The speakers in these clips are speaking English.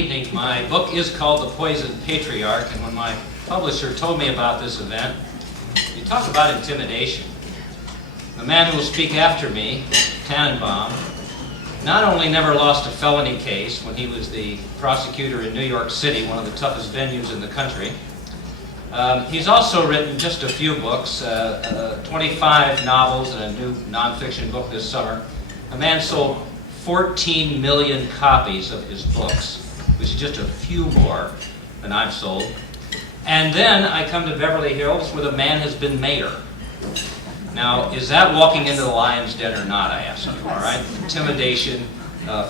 evening. My book is called The Poisoned Patriarch, and when my publisher told me about this event, you talk about intimidation. The man who will speak after me, Tanenbaum, not only never lost a felony case when he was the prosecutor in New York City, one of the toughest venues in the country, he's also written just a few books, 25 novels and a new nonfiction book this summer. A man sold 14 million copies of his books, which is just a few more than I've sold. And then I come to Beverly Hills where the man has been mayor. Now, is that walking into the lion's den or not, I ask you, all right? Intimidation,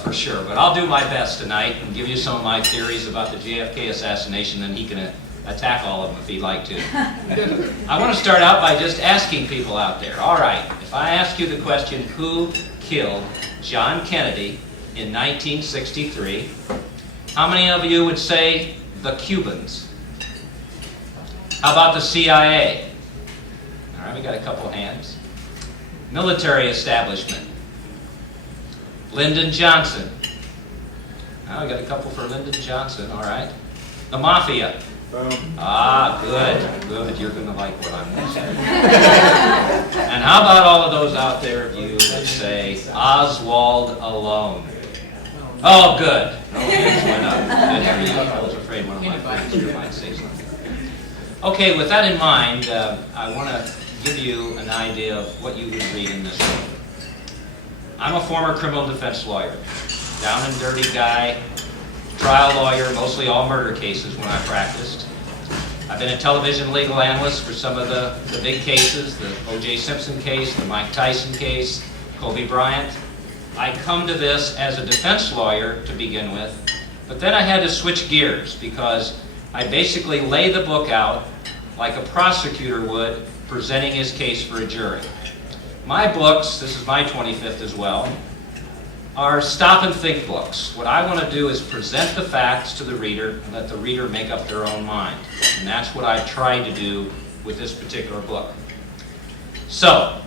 for sure. But I'll do my best tonight and give you some of my theories about the JFK assassination, and he can attack all of them if he'd like to. I want to start out by just asking people out there, all right, if I ask you the question, who killed John Kennedy in 1963, how many of you would say the Cubans? How about the CIA? All right, we got a couple hands. Military establishment. Lyndon Johnson. Oh, we got a couple for Lyndon Johnson, all right. The mafia. Ah, good, good. You're going to like what I'm going to say. And how about all of those out there of you that say Oswald alone? Oh, good. No hands went up. Good for you. I was afraid one of my friends here might say something. Okay, with that in mind, I want to give you an idea of what you would read in this book. I'm a former criminal defense lawyer, down and dirty guy, trial lawyer, mostly all murder cases when I practiced. I've been a television legal analyst for some of the big cases, the O.J. Simpson case, the Mike Tyson case, Kobe Bryant. I come to this as a defense lawyer to begin with, but then I had to switch gears because I basically lay the book out like a prosecutor would presenting his case for a jury. My books, this is my 25th as well, are stop and think books. What I want to do is present the facts to the reader and let the reader make up their own mind. And that's what I tried to do with this particular book. So,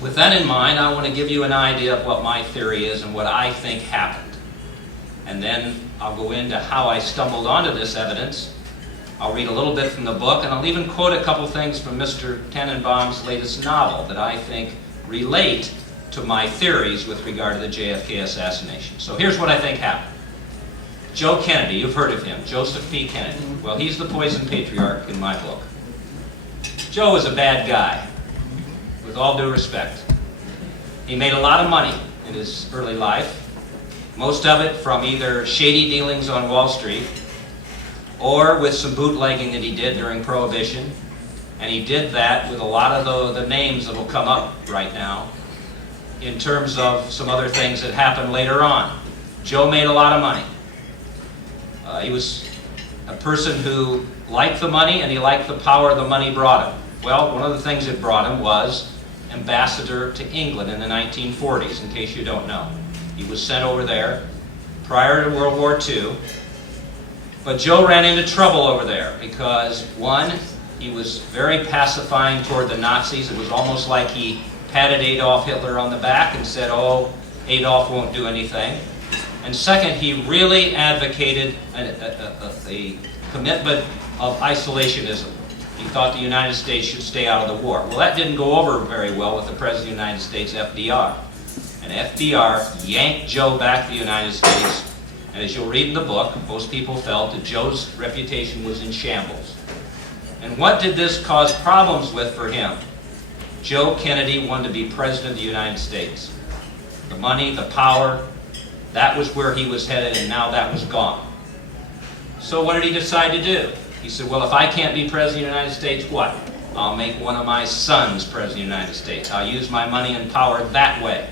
with that in mind, I want to give you an idea of what my theory is and what I think happened. And then I'll go into how I stumbled onto this evidence. I'll read a little bit from the book, and I'll even quote a couple things from Mr. Tanenbaum's latest novel that I think relate to my theories with regard to the JFK assassination. So here's what I think happened. Joe Kennedy, you've heard of him, Joseph P. Kennedy. Well, he's the poisoned patriarch in my book. Joe is a bad guy, with all due respect. He made a lot of money in his early life, most of it from either shady dealings on Wall Street or with some bootlegging that he did during Prohibition. And he did that with a lot of the names that will come up right now in terms of some other things that happened later on. Joe made a lot of money. He was a person who liked the money and he liked the power the money brought him. Well, one of the things it brought him was ambassador to England in the 1940s, in case you don't know. He was sent over there prior to World War II. But Joe ran into trouble over there because, one, he was very pacifying toward the Nazis. It was almost like he patted Adolf Hitler on the back and said, oh, Adolf won't do anything. And second, he really advocated a commitment of isolationism. He thought the United States should stay out of the war. Well, that didn't go over very well with the President of the United States, FDR. And FDR yanked Joe back to the United States. And as you'll read in the book, most people felt that Joe's reputation was in shambles. And what did this cause problems with for him? Joe Kennedy wanted to be President of the United States. The money, the power, that was where he was headed, and now that was gone. So what did he decide to do? He said, well, if I can't be President of the United States, what? I'll make one of my sons President of the United States. I'll use my money and power that way.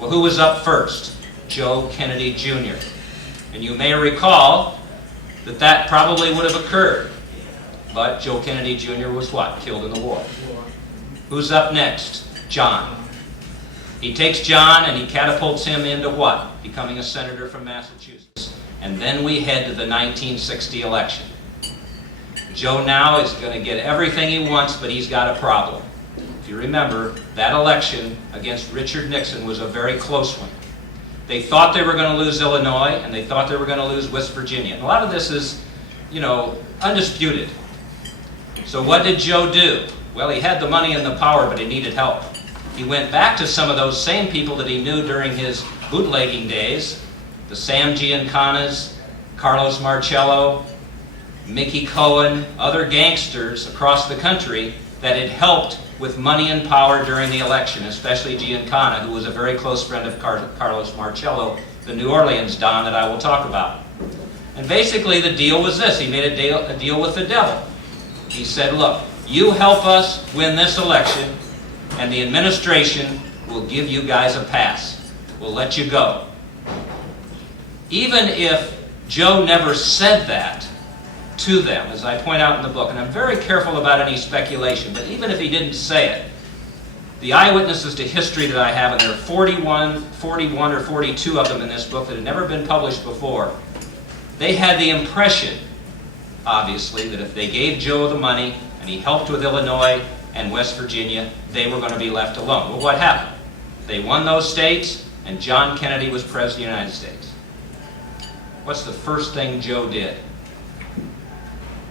Well, who was up first? Joe Kennedy Jr. And you may recall that that probably would have occurred. But Joe Kennedy Jr. was what? Killed in the war. Who's up next? John. He takes John and he catapults him into what? Becoming a senator from Massachusetts. And then we head to the 1960 election. Joe now is going to get everything he wants, but he's got a problem. If you remember, that election against Richard Nixon was a very close one. They thought they were going to lose Illinois, and they thought they were going to lose West Virginia. And a lot of this is, undisputed. So what did Joe do? Well, he had the money and the power, but he needed help. He went back to some of those same people that he knew during his bootlegging days, the Sam Giancanas, Carlos Marcello, Mickey Cohen, other gangsters across the country that had helped with money and power during the election, especially Giancana, who was a very close friend of Carlos Marcello, the New Orleans Don that I will talk about. And basically the deal was this. He made a deal with the devil. He said, look, you help us win this election, and the administration will give you guys a pass. We'll let you go. Even if Joe never said that to them, as I point out in the book, and I'm very careful about any speculation, but even if he didn't say it, the eyewitnesses to history that I have, and there are 41 or 42 of them in this book that had never been published before, they had the impression, obviously, that if they gave Joe the money and he helped with Illinois and West Virginia, they were going to be left alone. Well, what happened? They won those states, and John Kennedy was President of the United States. What's the first thing Joe did?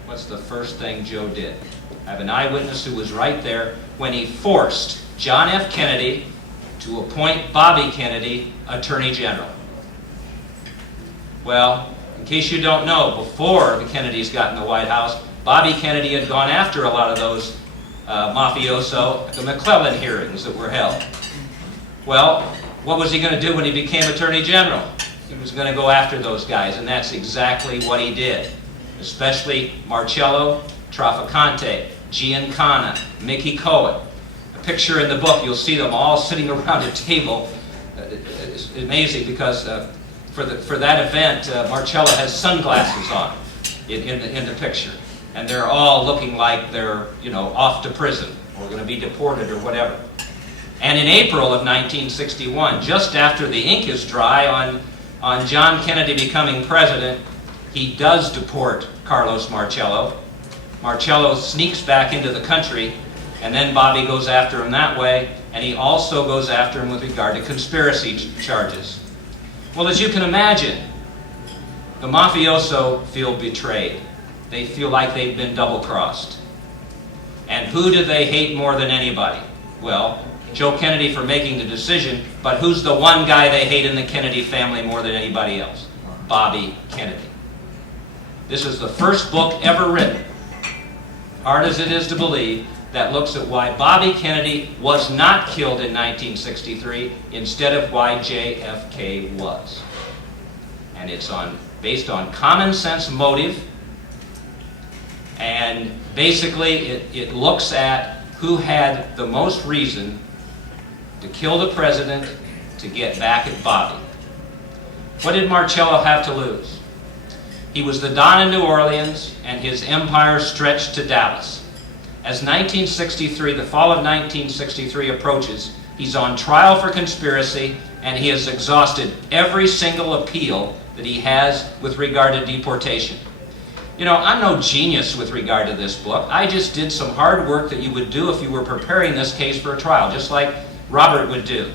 What's the first thing Joe did? I have an eyewitness who was right there when he forced John F. Kennedy to appoint Bobby Kennedy Attorney General. Well, in case you don't know, before the Kennedys got in the White House, Bobby Kennedy had gone after a lot of those mafioso at the McClellan hearings that were held. Well, what was he going to do when he became Attorney General? He was going to go after those guys, and that's exactly what he did. Especially Marcello, Trafficante, Giancana, Mickey Cohen. A picture in the book, you'll see them all sitting around a table. It's amazing because for that event, Marcello has sunglasses on in the picture. And they're all looking like they're, off to prison or going to be deported or whatever. And in April of 1961, just after the ink is dry on John Kennedy becoming president, he does deport Carlos Marcello. Marcello sneaks back into the country, and then Bobby goes after him that way, and he also goes after him with regard to conspiracy charges. Well, as you can imagine, the mafioso feel betrayed. They feel like they've been double-crossed. And who do they hate more than anybody? Well, Joe Kennedy for making the decision, but who's the one guy they hate in the Kennedy family more than anybody else? Bobby Kennedy. This is the first book ever written, hard as it is to believe, that looks at why Bobby Kennedy was not killed in 1963 instead of why JFK was. And it's based on common sense motive, and basically it looks at who had the most reason to kill the president to get back at Bobby. What did Marcello have to lose? He was the Don in New Orleans, and his empire stretched to Dallas. As the fall of 1963 approaches, he's on trial for conspiracy, and he has exhausted every single appeal that he has with regard to deportation. I'm no genius with regard to this book. I just did some hard work that you would do if you were preparing this case for a trial, just like Robert would do.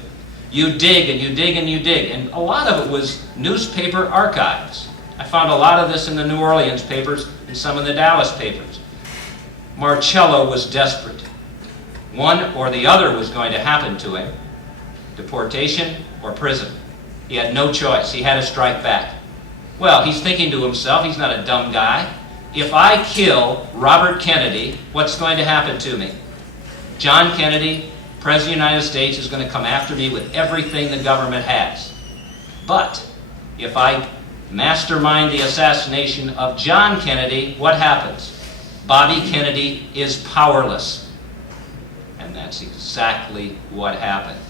You dig and you dig and you dig, and a lot of it was newspaper archives. I found a lot of this in the New Orleans papers and some in the Dallas papers. Marcello was desperate. One or the other was going to happen to him, deportation or prison. He had no choice. He had to strike back. Well, he's thinking to himself, he's not a dumb guy. If I kill Robert Kennedy, what's going to happen to me? John Kennedy, President of the United States, is going to come after me with everything the government has. But if I mastermind the assassination of John Kennedy, what happens? Bobby Kennedy is powerless. And that's exactly what happened.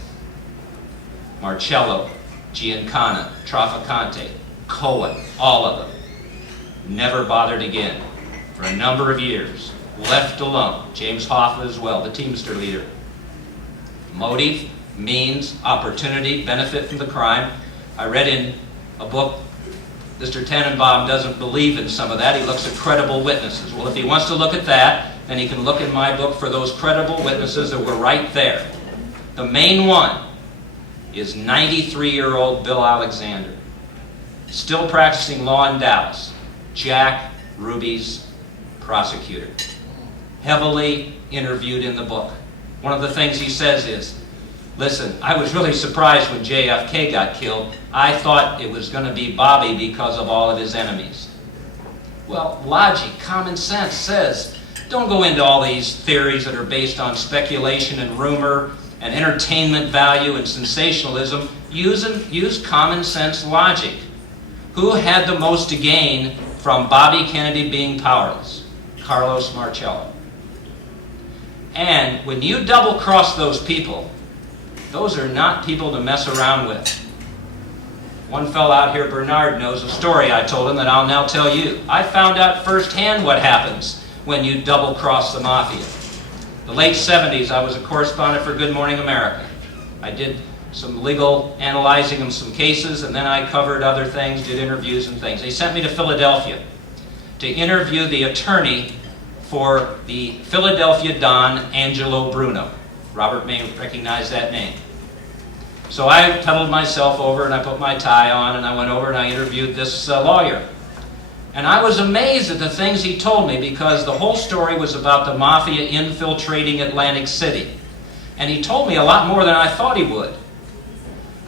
Marcello, Giancana, Trafficante, Cohen, all of them, never bothered again for a number of years, left alone. James Hoffa as well, the Teamster leader. Motive, means, opportunity, benefit from the crime. I read in a book, Mr. Tanenbaum doesn't believe in some of that. He looks at credible witnesses. Well, if he wants to look at that, then he can look in my book for those credible witnesses that were right there. The main one is 93-year-old Bill Alexander, still practicing law in Dallas, Jack Ruby's prosecutor, heavily interviewed in the book. One of the things he says is, listen, I was really surprised when JFK got killed. I thought it was going to be Bobby because of all of his enemies. Well, logic, common sense says, don't go into all these theories that are based on speculation and rumor and entertainment value and sensationalism. Use common sense logic. Who had the most to gain from Bobby Kennedy being powerless? Carlos Marcello. And when you double-cross those people, those are not people to mess around with. One fellow out here, Bernard, knows a story I told him that I'll now tell you. I found out firsthand what happens when you double-cross the mafia. The late 70s, I was a correspondent for Good Morning America. I did some legal analyzing of some cases, and then I covered other things, did interviews and things. They sent me to Philadelphia to interview the attorney for the Philadelphia Don Angelo Bruno. Robert may recognize that name. So I huddled myself over and I put my tie on and I went over and I interviewed this lawyer. And I was amazed at the things he told me, because the whole story was about the mafia infiltrating Atlantic City. And he told me a lot more than I thought he would.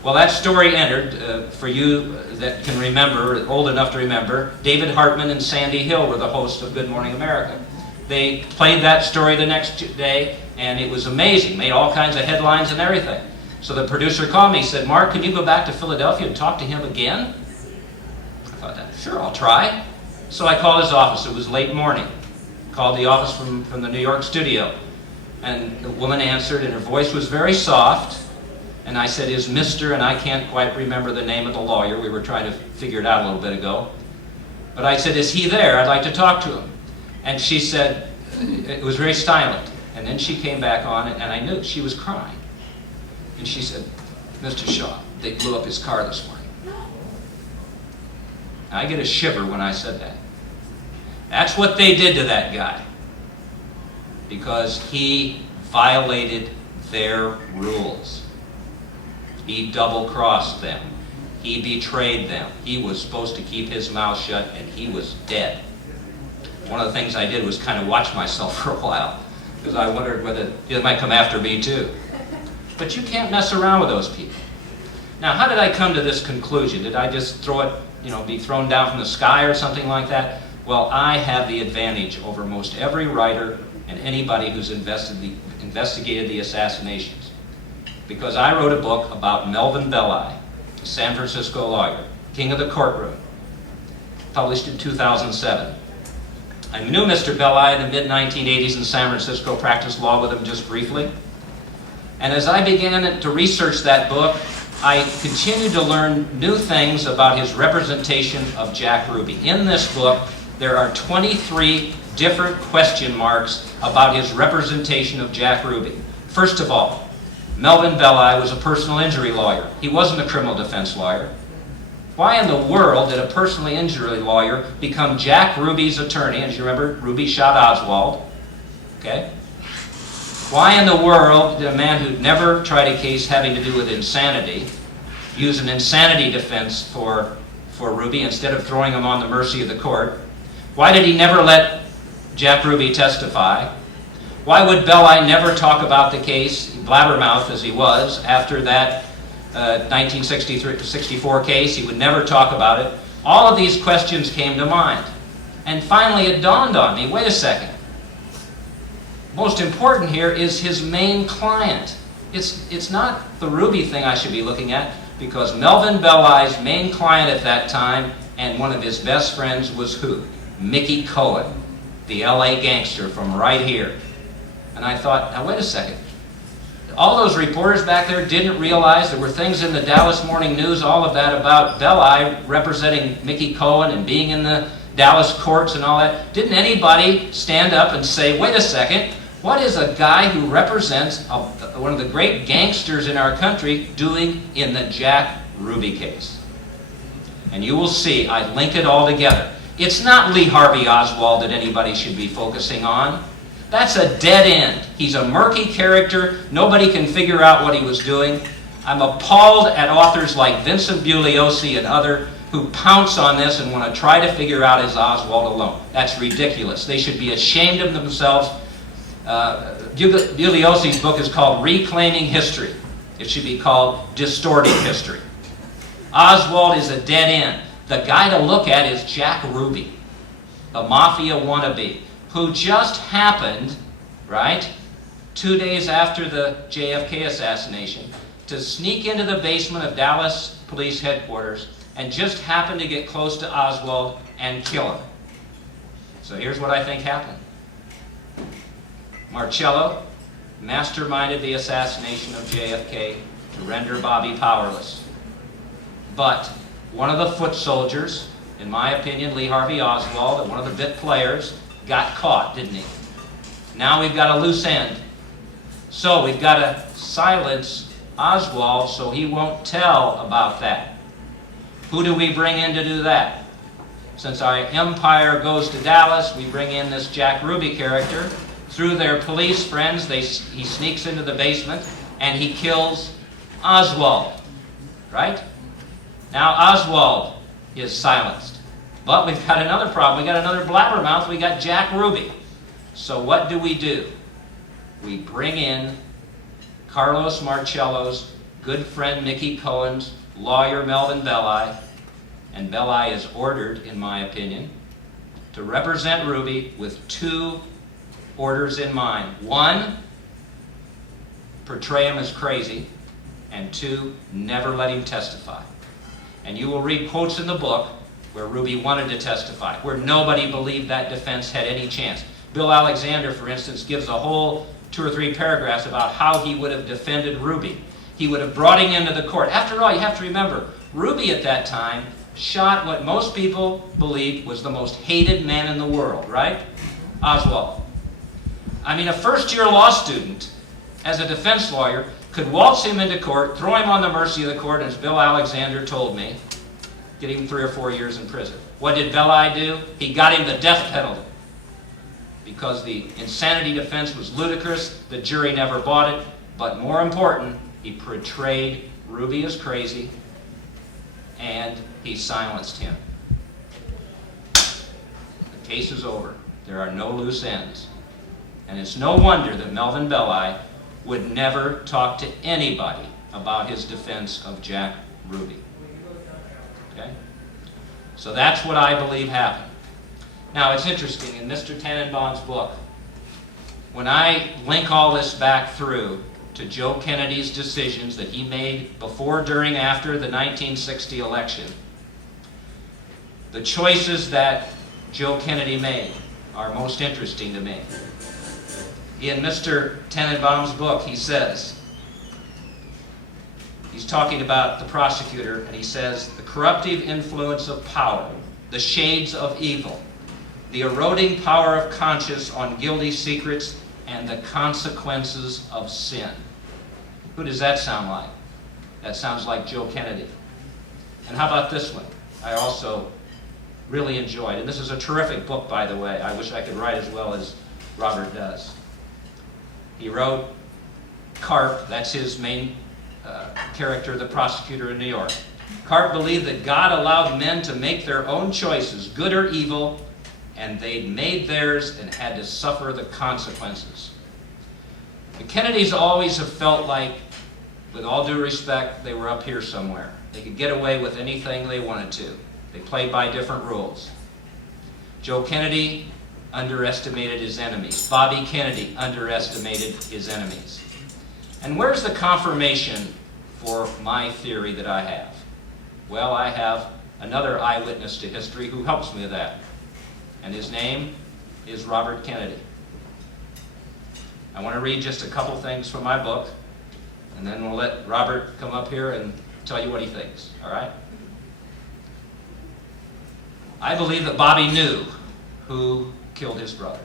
Well, that story entered, for you that can remember, old enough to remember, David Hartman and Sandy Hill were the hosts of Good Morning America. They played that story the next day, and it was amazing, made all kinds of headlines and everything. So the producer called me, said, Mark, can you go back to Philadelphia and talk to him again? I thought, sure, I'll try. So I called his office. It was late morning. Called the office from the New York studio. And the woman answered, and her voice was very soft. And I said, is Mr., and I can't quite remember the name of the lawyer. We were trying to figure it out a little bit ago. But I said, is he there? I'd like to talk to him. And she said, it was very silent. And then she came back on, and I knew she was crying. And she said, Mr. Shaw, they blew up his car this morning. I get a shiver when I said that. That's what they did to that guy. Because he violated their rules. He double-crossed them. He betrayed them. He was supposed to keep his mouth shut, and he was dead. One of the things I did was kind of watch myself for a while, because I wondered whether they might come after me too. But you can't mess around with those people. Now, how did I come to this conclusion? Did I just throw it, be thrown down from the sky or something like that? Well, I have the advantage over most every writer and anybody who's investigated the assassinations. Because I wrote a book about Melvin Belli, a San Francisco lawyer, king of the courtroom, published in 2007. I knew Mr. Belli in the mid-1980s in San Francisco, practiced law with him just briefly. And as I began to research that book, I continued to learn new things about his representation of Jack Ruby. In this book, there are 23 different question marks about his representation of Jack Ruby. First of all, Melvin Belli was a personal injury lawyer. He wasn't a criminal defense lawyer. Why in the world did a personal injury lawyer become Jack Ruby's attorney? As you remember, Ruby shot Oswald. Okay? Why in the world did a man who'd never tried a case having to do with insanity use an insanity defense for Ruby instead of throwing him on the mercy of the court? Why did he never let Jack Ruby testify? Why would Belli never talk about the case, blabbermouth as he was, after that 1964 case? He would never talk about it. All of these questions came to mind. And finally it dawned on me, wait a second. Most important here is his main client. It's not the Ruby thing I should be looking at, because Melvin Belli's main client at that time and one of his best friends was who? Mickey Cohen, the LA gangster from right here. And I thought, now wait a second. All those reporters back there didn't realize there were things in the Dallas Morning News, all of that about Belli representing Mickey Cohen and being in the Dallas courts and all that. Didn't anybody stand up and say, wait a second, what is a guy who represents one of the great gangsters in our country doing in the Jack Ruby case? And you will see, I linked it all together. It's not Lee Harvey Oswald that anybody should be focusing on. That's a dead end. He's a murky character. Nobody can figure out what he was doing. I'm appalled at authors like Vincent Bugliosi and others who pounce on this and want to try to figure out is Oswald alone. That's ridiculous. They should be ashamed of themselves. Bugliosi's book is called Reclaiming History. It should be called Distorting History. Oswald is a dead end. The guy to look at is Jack Ruby, the mafia wannabe, who just happened, right, 2 days after the JFK assassination, to sneak into the basement of Dallas Police Headquarters and just happened to get close to Oswald and kill him. So here's what I think happened. Marcello masterminded the assassination of JFK to render Bobby powerless. But one of the foot soldiers, in my opinion, Lee Harvey Oswald, and one of the bit players, got caught, didn't he? Now we've got a loose end. So we've got to silence Oswald so he won't tell about that. Who do we bring in to do that? Since our empire goes to Dallas, we bring in this Jack Ruby character. Through their police friends, he sneaks into the basement and he kills Oswald. Right? Now Oswald is silenced. But we've got another problem. We've got another blabbermouth. We've got Jack Ruby. So what do? We bring in Carlos Marcello's good friend Mickey Cohen's lawyer Melvin Belli, and Belli is ordered, in my opinion, to represent Ruby with 2 orders in mind. 1, portray him as crazy, and 2, never let him testify. And you will read quotes in the book where Ruby wanted to testify, where nobody believed that defense had any chance. Bill Alexander, for instance, gives a whole 2 or 3 paragraphs about how he would have defended Ruby. He would have brought him into the court. After all, you have to remember, Ruby at that time shot what most people believed was the most hated man in the world, right? Oswald. I mean, a first-year law student, as a defense lawyer, could waltz him into court, throw him on the mercy of the court, and as Bill Alexander told me, get him 3 or 4 years in prison. What did Belli do? He got him the death penalty. Because the insanity defense was ludicrous, the jury never bought it, but more important, he portrayed Ruby as crazy, and he silenced him. The case is over. There are no loose ends. And it's no wonder that Melvin Belli would never talk to anybody about his defense of Jack Ruby. Okay? So that's what I believe happened. Now, it's interesting, in Mr. Tanenbaum's book, when I link all this back through to Joe Kennedy's decisions that he made before, during, after the 1960 election, the choices that Joe Kennedy made are most interesting to me. In Mr. Tanenbaum's book, he says, he's talking about the prosecutor, and he says, the corruptive influence of power, the shades of evil, the eroding power of conscience on guilty secrets, and the consequences of sin. Who does that sound like? That sounds like Joe Kennedy. And how about this one? I also really enjoyed, and this is a terrific book, by the way. I wish I could write as well as Robert does. He wrote Carp, that's his main character, the prosecutor in New York. Carp believed that God allowed men to make their own choices, good or evil, and they'd made theirs and had to suffer the consequences. The Kennedys always have felt like, with all due respect, they were up here somewhere. They could get away with anything they wanted to. They played by different rules. Joe Kennedy underestimated his enemies. Bobby Kennedy underestimated his enemies. And where's the confirmation for my theory that I have? Well, I have another eyewitness to history who helps me with that. And his name is Robert Kennedy. I want to read just a couple things from my book, and then we'll let Robert come up here and tell you what he thinks, all right? I believe that Bobby knew who killed his brother,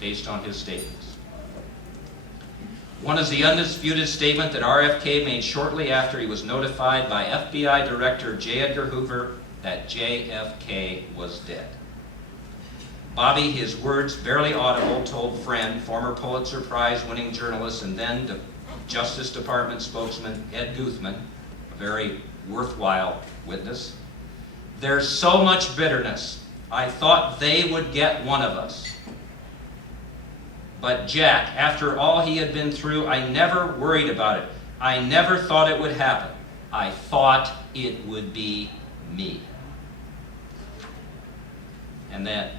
based on his statements. One is the undisputed statement that RFK made shortly after he was notified by FBI Director J. Edgar Hoover that JFK was dead. Bobby, his words barely audible, told friend, former Pulitzer Prize-winning journalist, and then the Justice Department spokesman Ed Guthman, a very worthwhile witness, "There's so much bitterness. I thought they would get one of us. But Jack, after all he had been through, I never worried about it. I never thought it would happen. I thought it would be me." And then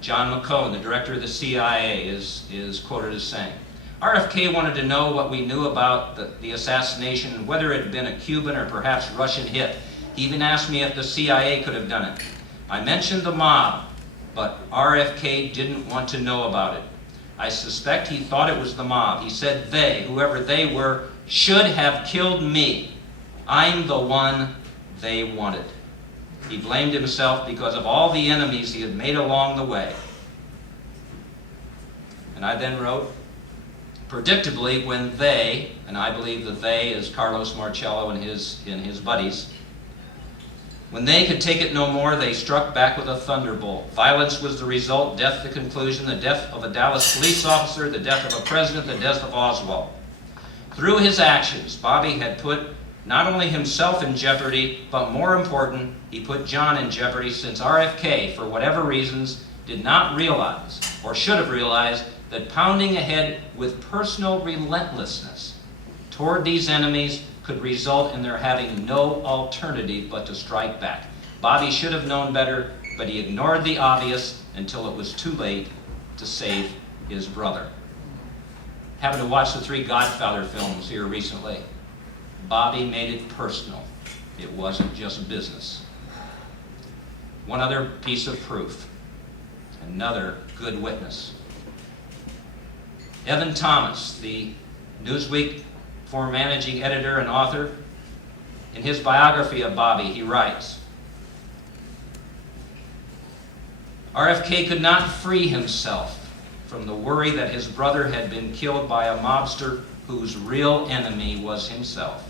John McCone, the director of the CIA, is quoted as saying, "RFK wanted to know what we knew about the assassination and whether it had been a Cuban or perhaps Russian hit. He even asked me if the CIA could have done it. I mentioned the mob, but RFK didn't want to know about it. I suspect he thought it was the mob. He said they, whoever they were, should have killed me. I'm the one they wanted." He blamed himself because of all the enemies he had made along the way. And I then wrote, predictably, when they, and I believe that they is Carlos Marcello and his buddies, when they could take it no more, they struck back with a thunderbolt. Violence was the result, death the conclusion, the death of a Dallas police officer, the death of a president, the death of Oswald. Through his actions, Bobby had put not only himself in jeopardy, but more important, he put John in jeopardy, since RFK, for whatever reasons, did not realize, or should have realized, that pounding ahead with personal relentlessness toward these enemies could result in their having no alternative but to strike back. Bobby should have known better, but he ignored the obvious until it was too late to save his brother. Having to watch the 3 Godfather films here recently, Bobby made it personal. It wasn't just business. One other piece of proof, another good witness. Evan Thomas, the Newsweek former managing editor and author, in his biography of Bobby, he writes, "RFK could not free himself from the worry that his brother had been killed by a mobster whose real enemy was himself.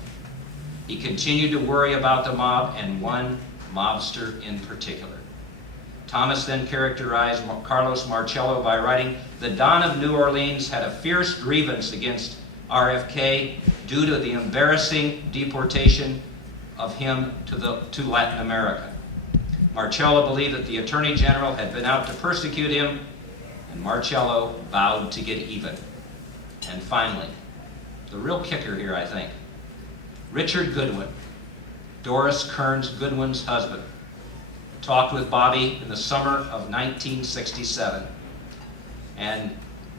He continued to worry about the mob and one mobster in particular." Thomas then characterized Carlos Marcello by writing, "The Don of New Orleans had a fierce grievance against RFK due to the embarrassing deportation of him to Latin America. Marcello believed that the Attorney General had been out to persecute him, and Marcello vowed to get even." And finally, the real kicker here, I think, Richard Goodwin, Doris Kearns Goodwin's husband, talked with Bobby in the summer of 1967. And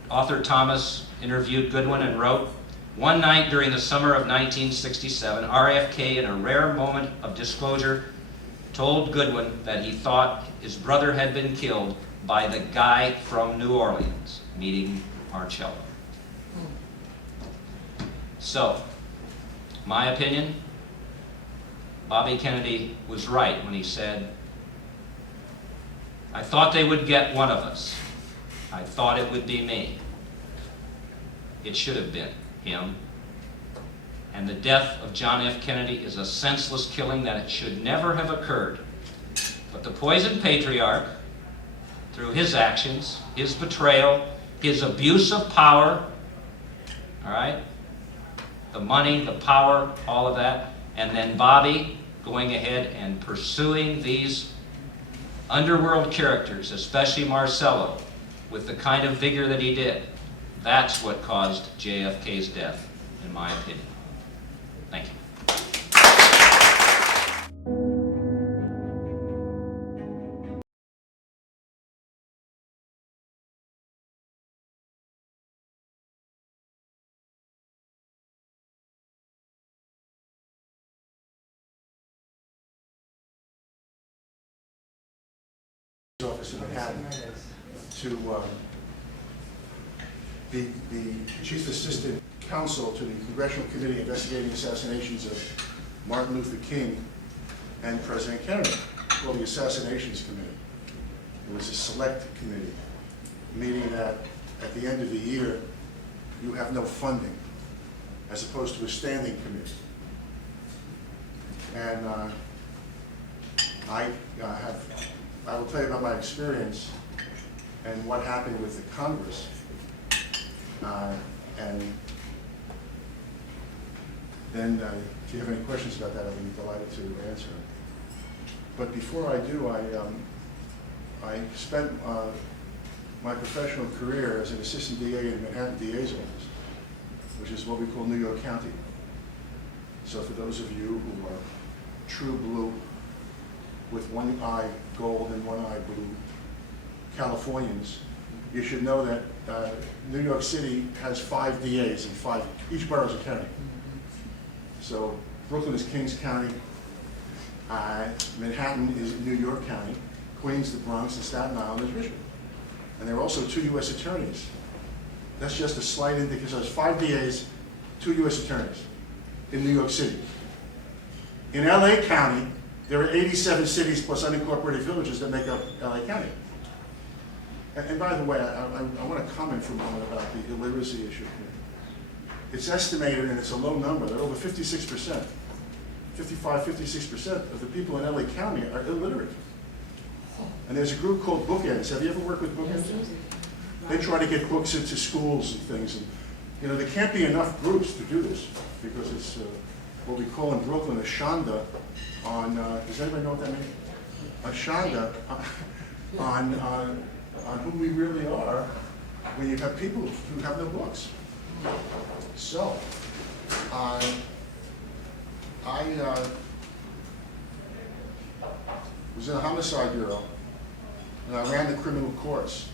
author Thomas interviewed Goodwin and wrote, "One night during the summer of 1967, RFK, in a rare moment of disclosure, told Goodwin that he thought his brother had been killed by the guy from New Orleans," meaning Marcello. So, my opinion, Bobby Kennedy was right when he said, "I thought they would get one of us. I thought it would be me. It should have been him. And the death of John F. Kennedy is a senseless killing that it should never have occurred. But the poisoned patriarch, through his actions, his betrayal, his abuse of power, all right, the money, the power, all of that, and then Bobby going ahead and pursuing these underworld characters, especially Marcello, with the kind of vigor that he did, that's what caused JFK's death, in my opinion." Thank you. Office in Manhattan to be the Chief Assistant Counsel to the Congressional Committee investigating assassinations of Martin Luther King and President Kennedy, called the Assassinations Committee. It was a select committee, meaning that at the end of the year, you have no funding, as opposed to a standing committee. And I will tell you about my experience and what happened with the Congress. And then if you have any questions about that, I'll be delighted to answer them. But before I do, I spent my professional career as an assistant DA in Manhattan DA's office, which is what we call New York County. So for those of you who are true blue, with one eye gold and one eye blue Californians, you should know that New York City has 5 DAs and each borough is a county. So Brooklyn is Kings County, Manhattan is New York County, Queens, the Bronx, and Staten Island is Richmond. And there are also 2 U.S. attorneys. That's just a slight indication. There's 5 DAs, 2 U.S. attorneys in New York City. In L.A. County, there are 87 cities plus unincorporated villages that make up L.A. County. And by the way, I want to comment for a moment about the illiteracy issue here. It's estimated, and it's a low number, that over 56%, 56% of the people in LA County are illiterate. And there's a group called Bookends. Have you ever worked with Bookends? They try to get books into schools and things. And, you know, there can't be enough groups to do this because it's what we call in Brooklyn a shanda on, does anybody know what that means? A shanda on who we really are when you have people who have no books. So, I was in a homicide bureau, and I ran the criminal courts,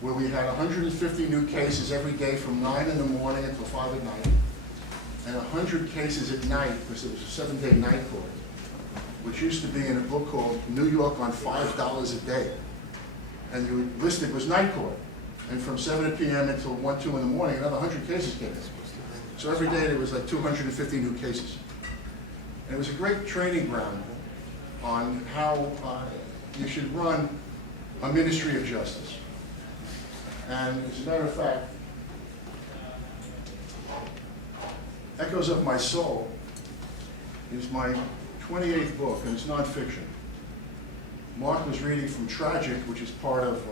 where we had 150 new cases every day from 9 in the morning until 5 at night, and 100 cases at night, because it was a 7-day night court, which used to be in a book called New York on $5 a day. And you listed was night court. And from 7 p.m. until 1, 2 in the morning, another 100 cases came in. So every day there was like 250 new cases. And it was a great training ground on how you should run a ministry of justice. And as a matter of fact, Echoes of My Soul is my 28th book, and it's nonfiction. Mark was reading from Tragic, which is part of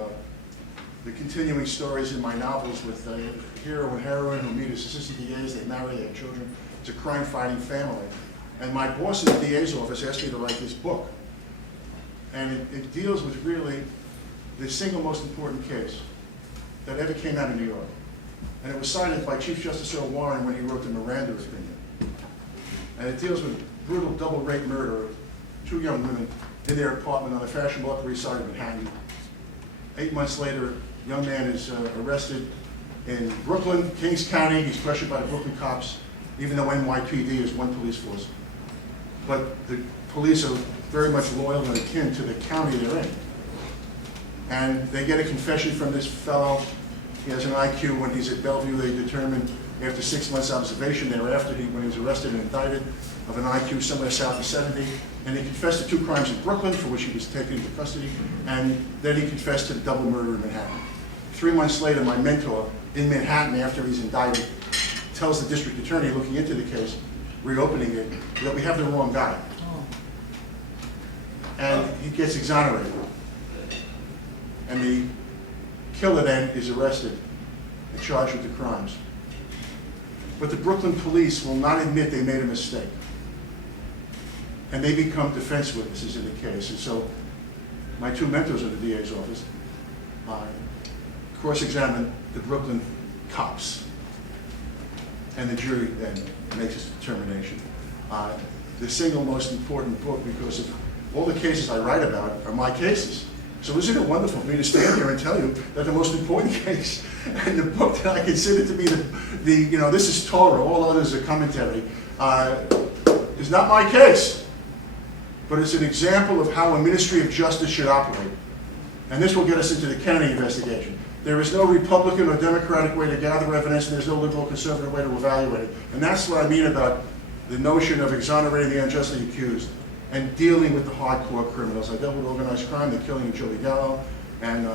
the continuing stories in my novels with a hero and heroine who meet as assistant DAs, they marry, they have children. It's a crime-fighting family. And my boss in the DA's office asked me to write this book. And it deals with really the single most important case that ever came out of New York. And it was cited by Chief Justice Earl Warren when he wrote the Miranda opinion. And it deals with brutal double-rape murder of 2 young women in their apartment on the fashionable Upper East Side of Manhattan. 8 months later, a young man is arrested in Brooklyn, Kings County. He's pressured by the Brooklyn cops, even though NYPD is one police force. But the police are very much loyal and akin to the county they're in. And they get a confession from this fellow. He has an IQ. When he's at Bellevue, they determined after 6 months observation thereafter, when he was arrested and indicted, of an IQ somewhere south of 70. And he confessed to 2 crimes in Brooklyn for which he was taken into custody. And then he confessed to the double murder in Manhattan. 3 months later, my mentor in Manhattan, after he's indicted, tells the district attorney looking into the case, reopening it, that we have the wrong guy. And he gets exonerated. And the killer then is arrested and charged with the crimes. But the Brooklyn police will not admit they made a mistake. And they become defense witnesses in the case. And so my 2 mentors in the DA's office cross-examine the Brooklyn cops. And the jury then makes its determination. The single most important book, because of all the cases I write about are my cases. So isn't it wonderful for me to stand here and tell you that the most important case and the book that I consider to be the this is Torah, all others are commentary, is not my case, but it's an example of how a ministry of justice should operate. And this will get us into the Kennedy investigation. There is no Republican or Democratic way to gather evidence, and there's no liberal or conservative way to evaluate it. And that's what I mean about the notion of exonerating the unjustly accused and dealing with the hardcore criminals. I dealt with organized crime, the killing of Joey Gallo, and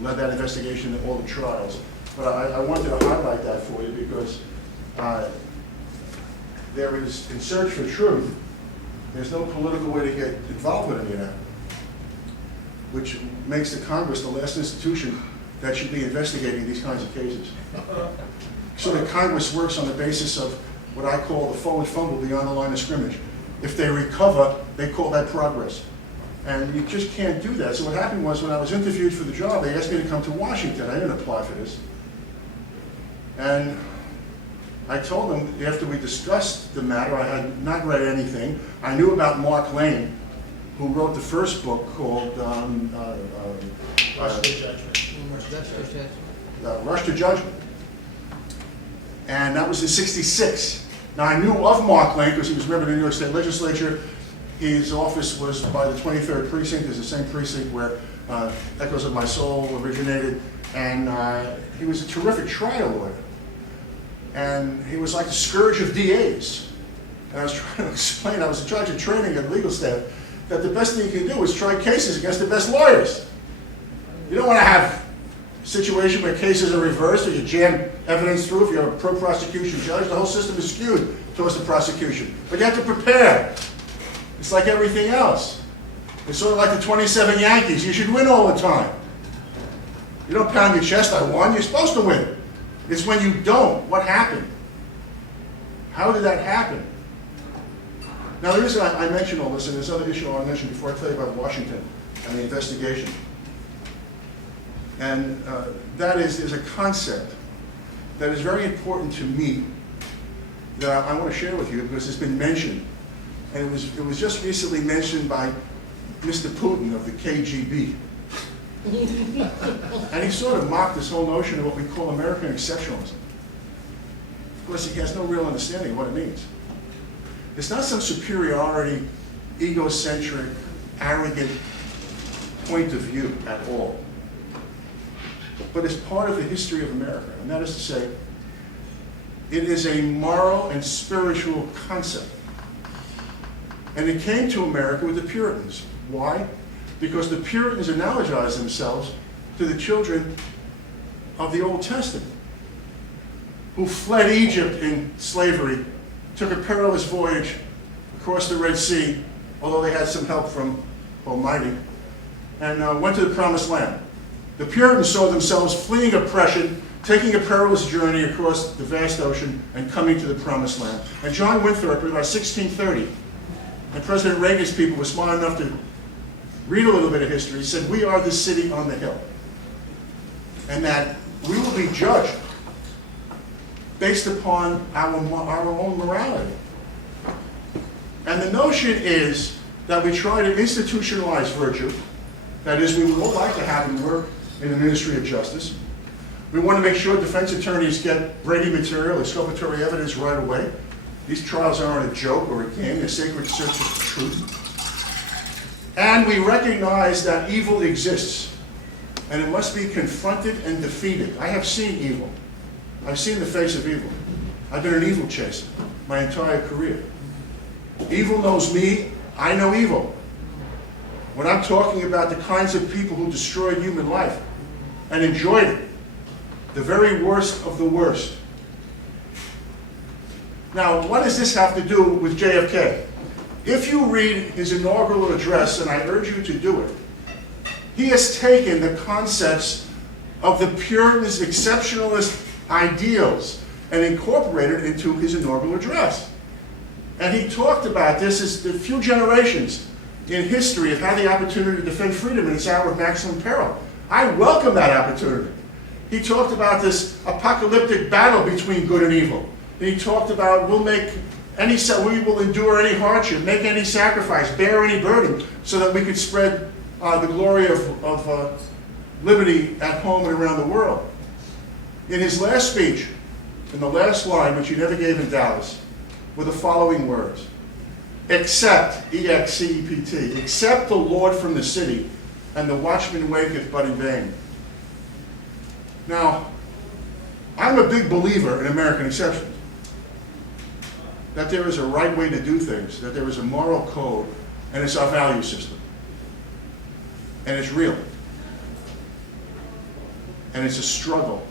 led that investigation in all the trials. But I wanted to highlight that for you because there is, in search for truth, there's no political way to get involved with any of that. which makes the Congress the last institution that should be investigating these kinds of cases. So the Congress works on the basis of what I call the forward fumble beyond the line of scrimmage. If they recover, they call that progress. And you just can't do that. So what happened was, when I was interviewed for the job, they asked me to come to Washington. I didn't apply for this. And I told them, after we discussed the matter, I had not read anything. I knew about Mark Lane, who wrote the first book called Rush to Judgment. Rush to Judgment. And that was in '66. Now, I knew of Mark Lane because he was a member of the New York State Legislature. His office was by the 23rd Precinct. It's the same precinct where Echoes of My Soul originated. And he was a terrific trial lawyer. And he was like the scourge of DAs. And I was trying to explain, I was in charge of training at legal staff, that the best thing you can do is try cases against the best lawyers. You don't want to have a situation where cases are reversed or you jam evidence through. If you're a pro-prosecution judge, the whole system is skewed towards the prosecution. But you have to prepare. It's like everything else. It's sort of like the 27 Yankees. You should win all the time. You don't pound your chest, I won. You're supposed to win. It's when you don't. What happened? How did that happen? Now, the reason I mention all this, and there's another issue I want to mention before I tell you about Washington and the investigation. And that is a concept that is very important to me that I want to share with you because it's been mentioned. And it was just recently mentioned by Mr. Putin of the KGB. And he sort of mocked this whole notion of what we call American exceptionalism. Of course, he has no real understanding of what it means. It's not some superiority, egocentric, arrogant point of view at all. But it's part of the history of America. And that is to say, it is a moral and spiritual concept. And it came to America with the Puritans. Why? Because the Puritans analogized themselves to the children of the Old Testament, who fled Egypt in slavery, took a perilous voyage across the Red Sea, although they had some help from Almighty, and went to the Promised Land. The Puritans saw themselves fleeing oppression, taking a perilous journey across the vast ocean, and coming to the Promised Land. And John Winthrop, in about 1630, and President Reagan's people were smart enough to read a little bit of history, said, we are the city on the hill. And that we will be judged based upon our own morality. And the notion is that we try to institutionalize virtue. That is, we would all like to have them work in the Ministry of Justice. We want to make sure defense attorneys get Brady material, exculpatory evidence right away. These trials aren't a joke or a game, they're sacred searches for truth. And we recognize that evil exists, and it must be confronted and defeated. I have seen evil. I've seen the face of evil. I've been an evil chaser my entire career. Evil knows me, I know evil. When I'm talking about the kinds of people who destroyed human life and enjoyed it, the very worst of the worst. Now, what does this have to do with JFK? If you read his inaugural address, and I urge you to do it, he has taken the concepts of the Puritans' exceptionalist ideals and incorporated it into his inaugural address. And he talked about this as the few generations in history have had the opportunity to defend freedom in its hour of maximum peril. I welcome that opportunity. He talked about this apocalyptic battle between good and evil. And he talked about we will endure any hardship, make any sacrifice, bear any burden, so that we could spread the glory of liberty at home and around the world. In his last speech, in the last line, which he never gave in Dallas, were the following words: except, E-X-C-E-P-T, except the Lord from the city, and the watchman waketh but in vain. Now, I'm a big believer in American exceptions. That there is a right way to do things, that there is a moral code, and it's our value system. And it's real. And it's a struggle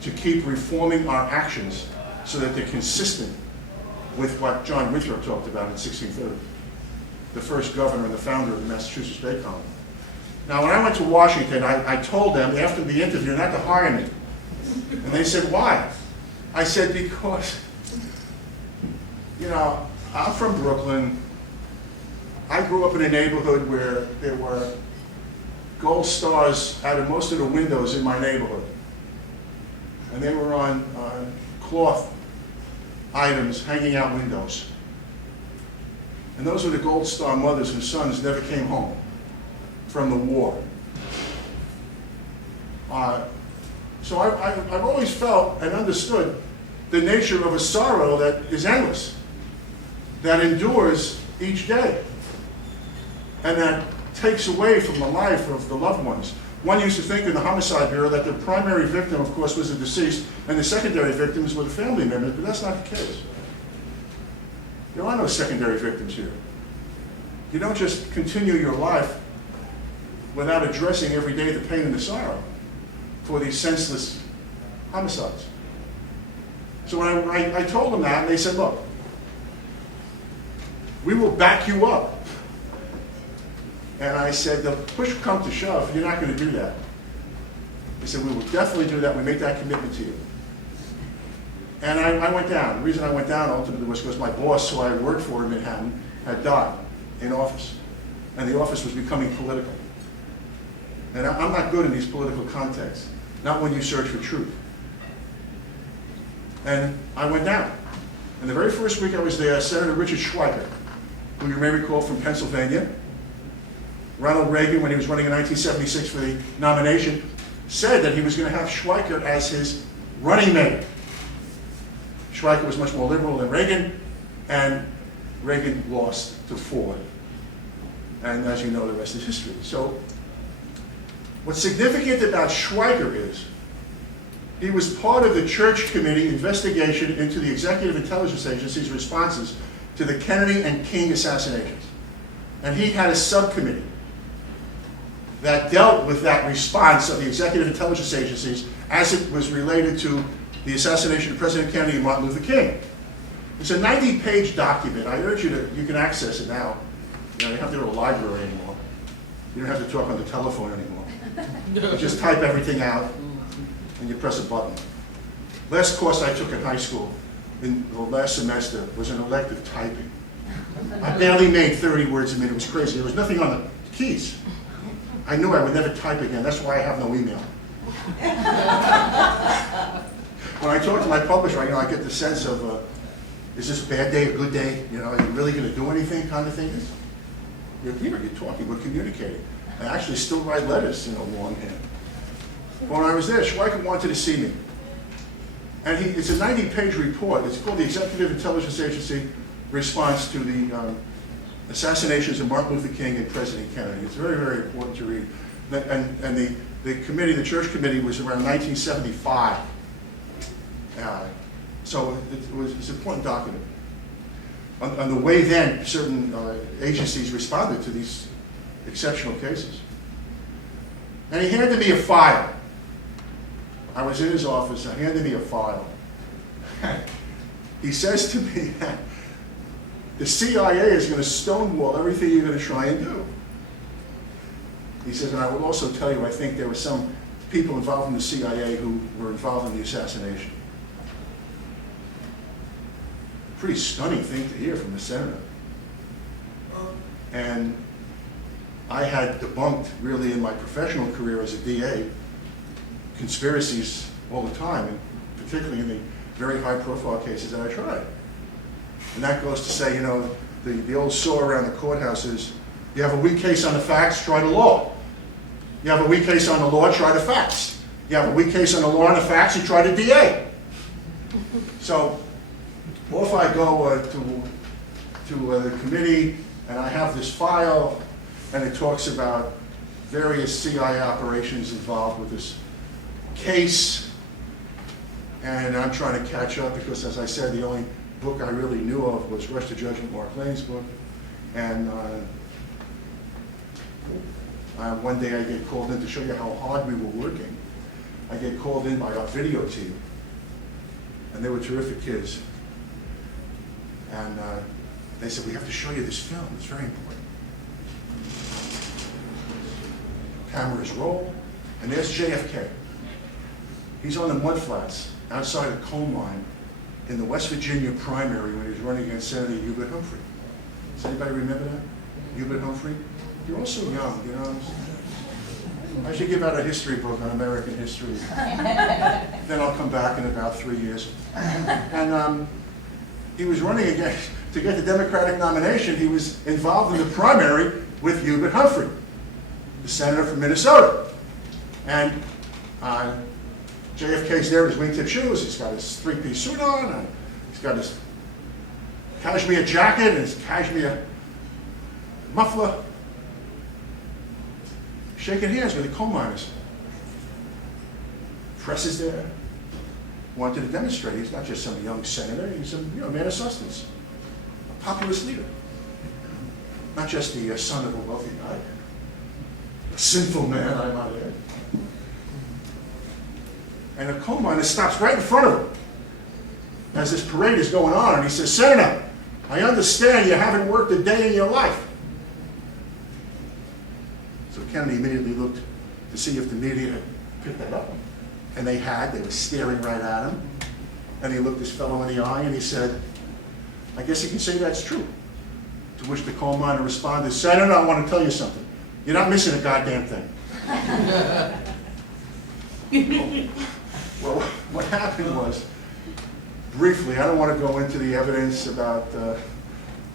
to keep reforming our actions so that they're consistent with what John Winthrop talked about in 1630, the first governor and the founder of the Massachusetts Bay Colony. Now, when I went to Washington, I told them after the interview not to hire me. And they said, why? I said, because, you know, I'm from Brooklyn. I grew up in a neighborhood where there were gold stars out of most of the windows in my neighborhood. And they were on cloth items hanging out windows. And those were the Gold Star mothers whose sons never came home from the war. So I've always felt and understood the nature of a sorrow that is endless, that endures each day, and that takes away from the life of the loved ones. One used to think in the Homicide Bureau that the primary victim, of course, was the deceased, and the secondary victims were the family members, but that's not the case. There are no secondary victims here. You don't just continue your life without addressing every day the pain and the sorrow for these senseless homicides. So when I told them that, and they said, look, we will back you up. And I said, the push come to shove, you're not going to do that. They said, we will definitely do that. We make that commitment to you. And I went down. The reason I went down ultimately was because my boss, who I worked for in Manhattan, had died in office. And the office was becoming political. And I'm not good in these political contexts, not when you search for truth. And I went down. And the very first week I was there, Senator Richard Schweiker, who you may recall from Pennsylvania, Ronald Reagan, when he was running in 1976 for the nomination, said that he was going to have Schweiker as his running mate. Schweiker was much more liberal than Reagan, and Reagan lost to Ford. And as you know, the rest is history. So what's significant about Schweiker is he was part of the Church Committee investigation into the Executive Intelligence Agency's responses to the Kennedy and King assassinations. And he had a subcommittee that dealt with that response of the Executive Intelligence Agencies as it was related to the assassination of President Kennedy and Martin Luther King. It's a 90-page document. I urge you you can access it now. You don't have to go to a library anymore. You don't have to talk on the telephone anymore. You just type everything out and you press a button. Last course I took in high school, in the last semester, was an elective typing. I barely made 30 words a minute. It was crazy. There was nothing on the keys. I knew I would never type again. That's why I have no email. When I talk to my publisher, I get the sense of, is this a bad day, a good day? You know, are you really going to do anything kind of thing? You're here, you're talking, we're communicating. I actually still write letters in a longhand. When I was there, Schweiker wanted to see me. And it's a 90-page report. It's called the Executive Intelligence Agency Response to the Assassinations of Martin Luther King and President Kennedy. It's very, very important to read. And the committee, the Church Committee, was around 1975. So it's an important document. On the way then, certain agencies responded to these exceptional cases. And he handed me a file. I was in his office, he handed me a file. He says to me that the CIA is going to stonewall everything you're going to try and do. He says, and I will also tell you, I think there were some people involved in the CIA who were involved in the assassination. Pretty stunning thing to hear from the senator. And I had debunked, really, in my professional career as a DA, conspiracies all the time, and particularly in the very high-profile cases that I tried. And that goes to say, you know, the old saw around the courthouse is, you have a weak case on the facts, try the law. You have a weak case on the law, try the facts. You have a weak case on the law and the facts, you try the DA. So, off I go to the committee, and I have this file, and it talks about various CIA operations involved with this case, and I'm trying to catch up because, as I said, the only book I really knew of was Rush to Judgment, Mark Lane's book, and one day I get called in to show you how hard we were working. I get called in by our video team, and they were terrific kids. And they said, we have to show you this film. It's very important. cameras roll, and there's JFK. He's on the mudflats outside a coal mine in the West Virginia primary when he was running against Senator Hubert Humphrey. Does anybody remember that? Hubert Humphrey? You're all so young, you know. I should give out a history book on American history. Then I'll come back in about 3 years. And he was running against, to get the Democratic nomination, he was involved in the primary with Hubert Humphrey, the senator from Minnesota. And JFK's there in his wingtip shoes, he's got his three-piece suit on, and he's got his cashmere jacket and his cashmere muffler, shaking hands with the coal miners. Press is there, wanted to demonstrate he's not just some young senator, he's a man of substance, a populist leader. Not just the son of a wealthy guy, a sinful man, I might add. And a coal miner stops right in front of him as this parade is going on, and he says, "Senator, I understand you haven't worked a day in your life." So Kennedy immediately looked to see if the media had picked that up. And they had. They were staring right at him. And he looked this fellow in the eye and he said, "I guess you can say that's true." To which the coal miner responded, "Senator, I want to tell you something. You're not missing a goddamn thing." Well, what happened was, briefly, I don't want to go into the evidence about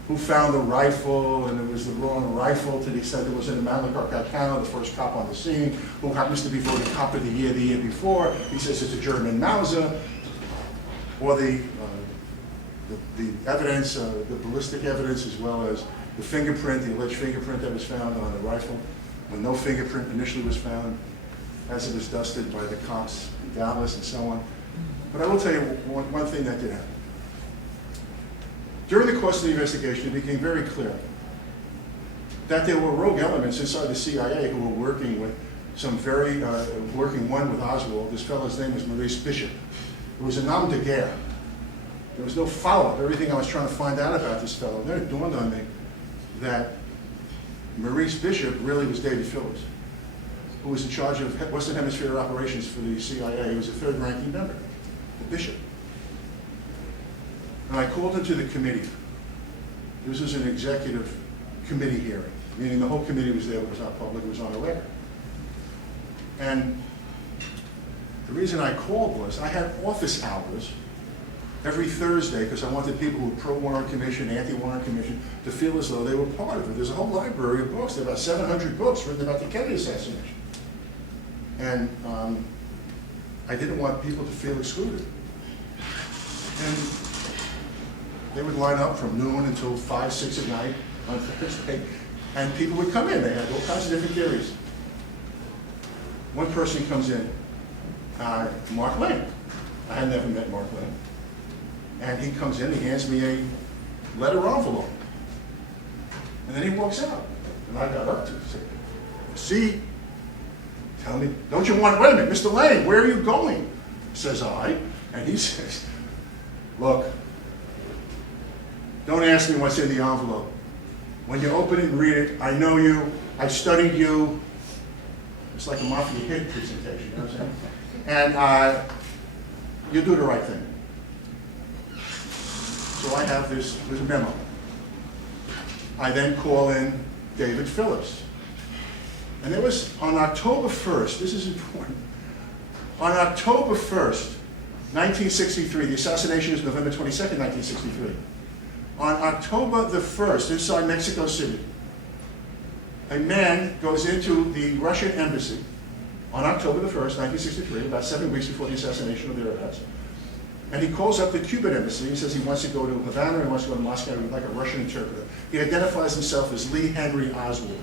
who found the rifle, and it was the wrong rifle to the extent there was in Amilcar Calcano, the first cop on the scene, who happens to be voted cop of the year before. He says it's a German Mauser, or the evidence, the ballistic evidence, as well as the fingerprint, the alleged fingerprint that was found on the rifle, when no fingerprint initially was found, as it was dusted by the cops in Dallas and so on. But I will tell you one thing that did happen. During the course of the investigation, it became very clear that there were rogue elements inside the CIA who were working with some very, working one with Oswald. This fellow's name was Maurice Bishop. It was a nom de guerre. There was no follow-up. Everything I was trying to find out about this fellow, then it dawned on me that Maurice Bishop really was David Phillips, who was in charge of Western Hemisphere operations for the CIA. He was a third-ranking member, the Bishop. And I called into the committee. This was an executive committee hearing, meaning the whole committee was there. It was not public, it was on the record. And the reason I called was I had office hours every Thursday because I wanted people who were pro-Warren Commission, anti-Warren Commission to feel as though they were part of it. There's a whole library of books. There are about 700 books written about the Kennedy assassination. And I didn't want people to feel excluded. And they would line up from noon until 5, 6 at night on Thursday, and people would come in. They had all kinds of different theories. One person comes in, Mark Lane. I had never met Mark Lane. And he comes in, he hands me a letter envelope. And then he walks out. And I got up to him and said, "See, tell me, don't you want, wait a minute, Mr. Lane, where are you going?" Says I. And he says, "Look, don't ask me what's in the envelope. When you open it and read it, I know you, I studied you." It's like a mafia hit presentation, you know what I'm saying? And you do the right thing. So I have this memo. I then call in David Phillips. And it was on October 1st, this is important, on October 1st, 1963, the assassination is November 22nd, 1963. On October the 1st, inside Mexico City, a man goes into the Russian embassy on October the 1st, 1963, about 7 weeks before the assassination or thereabouts. And he calls up the Cuban embassy. He says he wants to go to Havana, he wants to go to Moscow, he would like a Russian interpreter. He identifies himself as Lee Henry Oswald.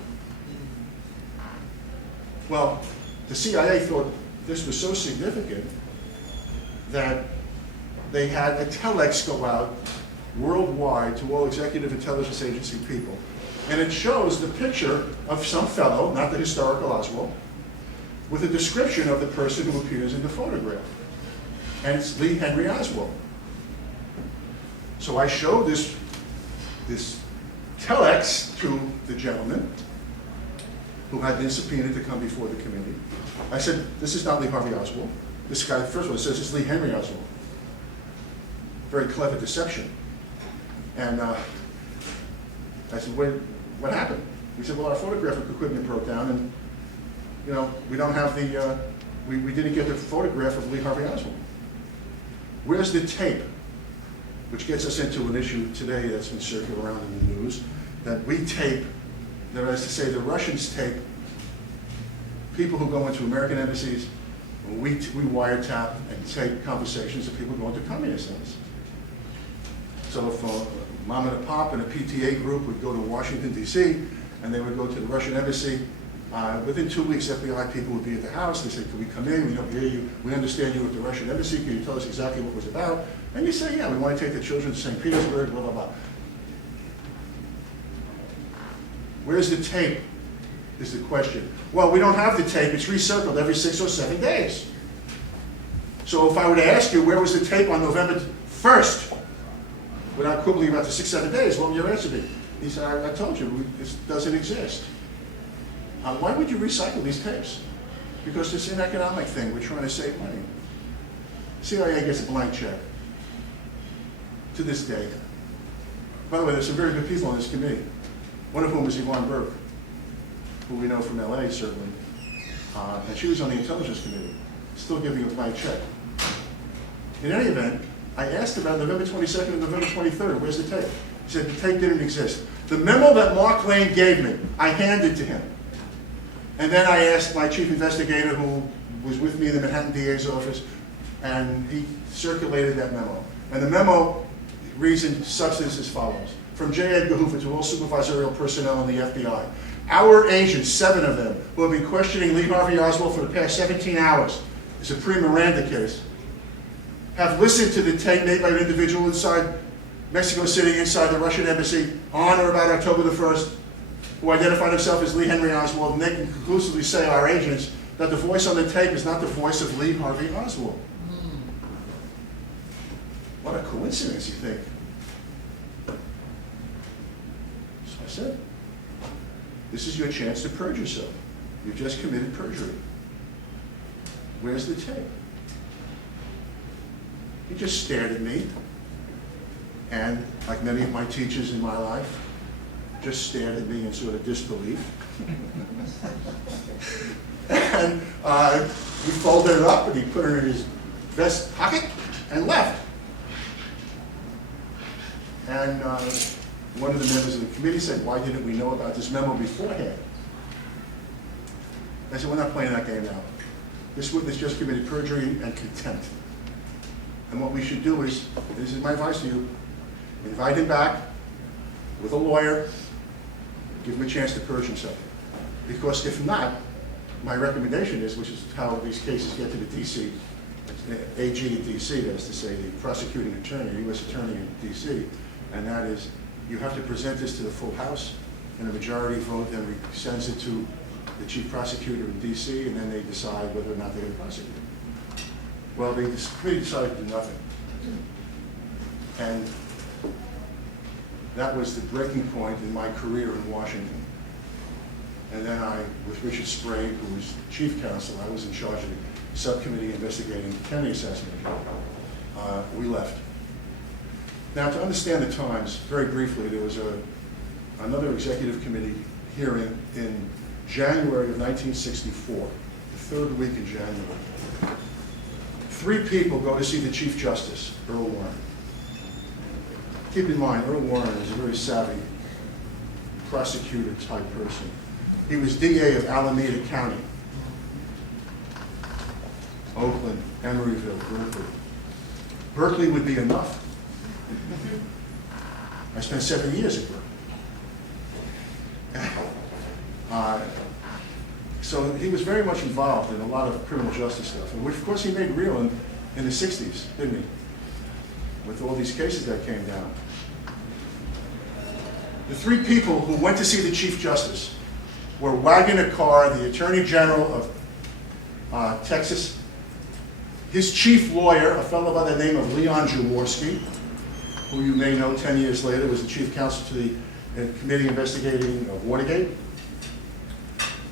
Well, the CIA thought this was so significant that they had a telex go out worldwide to all executive intelligence agency people. And it shows the picture of some fellow, not the historical Oswald, with a description of the person who appears in the photograph. And it's Lee Henry Oswald. So I showed this telex to the gentleman, who had been subpoenaed to come before the committee. I said, this is not Lee Harvey Oswald. This guy, first of all, says it's Lee Henry Oswald. Very clever deception. And I said, what happened? He said, well, our photographic equipment broke down, and we don't have the, we didn't get the photograph of Lee Harvey Oswald. Where's the tape? Which gets us into an issue today that's been circulating around in the news, that we tape, that is to say the Russians tape people who go into American embassies, we wiretap and tape conversations of people going to communist embassies. So if mom and a pop and a PTA group would go to Washington, D.C., and they would go to the Russian embassy, within 2 weeks, FBI people would be at the house. They say, can we come in? We don't hear you. We understand you at the Russian embassy. Can you tell us exactly what it was about? And you say, yeah, we want to take the children to St. Petersburg, blah, blah, blah. Where's the tape, is the question. Well, we don't have the tape. It's recircled every 6 or 7 days. So if I were to ask you, where was the tape on November 1st, without quibbling about the 6, 7 days, what would your answer be? He said, I told you, it doesn't exist. Why would you recycle these tapes? Because it's an economic thing. We're trying to save money. CIA gets a blank check to this day. By the way, there's some very good people on this committee, one of whom is Yvonne Burke, who we know from LA, certainly. And she was on the Intelligence Committee, still giving a blank check. In any event, I asked about November 22nd and November 23rd, where's the tape? He said the tape didn't exist. The memo that Mark Lane gave me, I handed to him. And then I asked my chief investigator, who was with me in the Manhattan DA's office, and he circulated that memo. And the memo reads in substance as follows. From J. Edgar Hoover to all supervisorial personnel in the FBI. Our agents, 7 of them, who have been questioning Lee Harvey Oswald for the past 17 hours, it's a pre-Miranda case, have listened to the tape made by an individual inside Mexico City, inside the Russian embassy, on or about October the 1st, who identified himself as Lee Henry Oswald, and they can conclusively say, our agents, that the voice on the tape is not the voice of Lee Harvey Oswald. What a coincidence, you think? So I said, this is your chance to purge yourself. You've just committed perjury. Where's the tape? He just stared at me, and like many of my teachers in my life, just stared at me in sort of disbelief. And he folded it up and he put it in his vest pocket and left. And one of the members of the committee said, why didn't we know about this memo beforehand? I said, we're not playing that game now. This witness just committed perjury and contempt. And what we should do is, this is my advice to you, invite him back with a lawyer, give him a chance to purge himself. Because if not, my recommendation is, which is how these cases get to the DC, AG in DC, that is to say the prosecuting attorney, U.S. attorney in DC, and that is, you have to present this to the full House, and a majority vote then sends it to the chief prosecutor in DC, and then they decide whether or not they're going to prosecute. Well, the committee decided to do nothing. And that was the breaking point in my career in Washington. And then with Richard Sprague, who was chief counsel, I was in charge of the subcommittee investigating the Kennedy assassination. We left. Now, to understand the times, very briefly, there was another executive committee hearing in January of 1964, the third week in January. 3 people go to see the Chief Justice, Earl Warren. Keep in mind, Earl Warren is a very savvy prosecutor-type person. He was DA of Alameda County, Oakland, Emeryville, Berkeley. Berkeley would be enough. I spent 7 years at Berkeley. So he was very much involved in a lot of criminal justice stuff, and which of course he made real in the 60s, didn't he? With all these cases that came down. The 3 people who went to see the Chief Justice were Wagner Carr, the Attorney General of Texas, his chief lawyer, a fellow by the name of Leon Jaworski, who you may know 10 years later was the chief counsel to the committee investigating Watergate,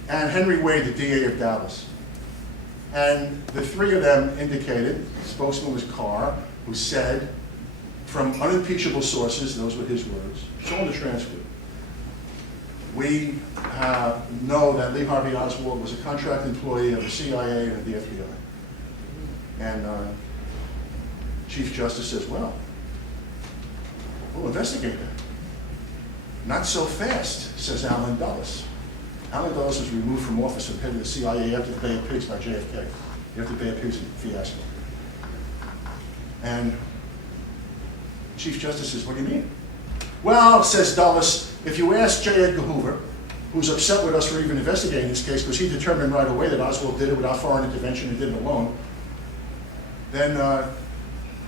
and Henry Wade, the DA of Dallas. And the three of them indicated, the spokesman was Carr, who said, from unimpeachable sources, those were his words, it's all in the transcript, we know that Lee Harvey Oswald was a contract employee of the CIA and the FBI. And Chief Justice says, well, we'll investigate that. Not so fast, says Allen Dulles. Allen Dulles was removed from office and head of the CIA after the Bay of Pigs by JFK. After the Bay of Pigs fiasco. And Chief Justice says, what do you mean? Well, says Dulles, if you ask J. Edgar Hoover, who's upset with us for even investigating this case because he determined right away that Oswald did it without foreign intervention and did it alone, then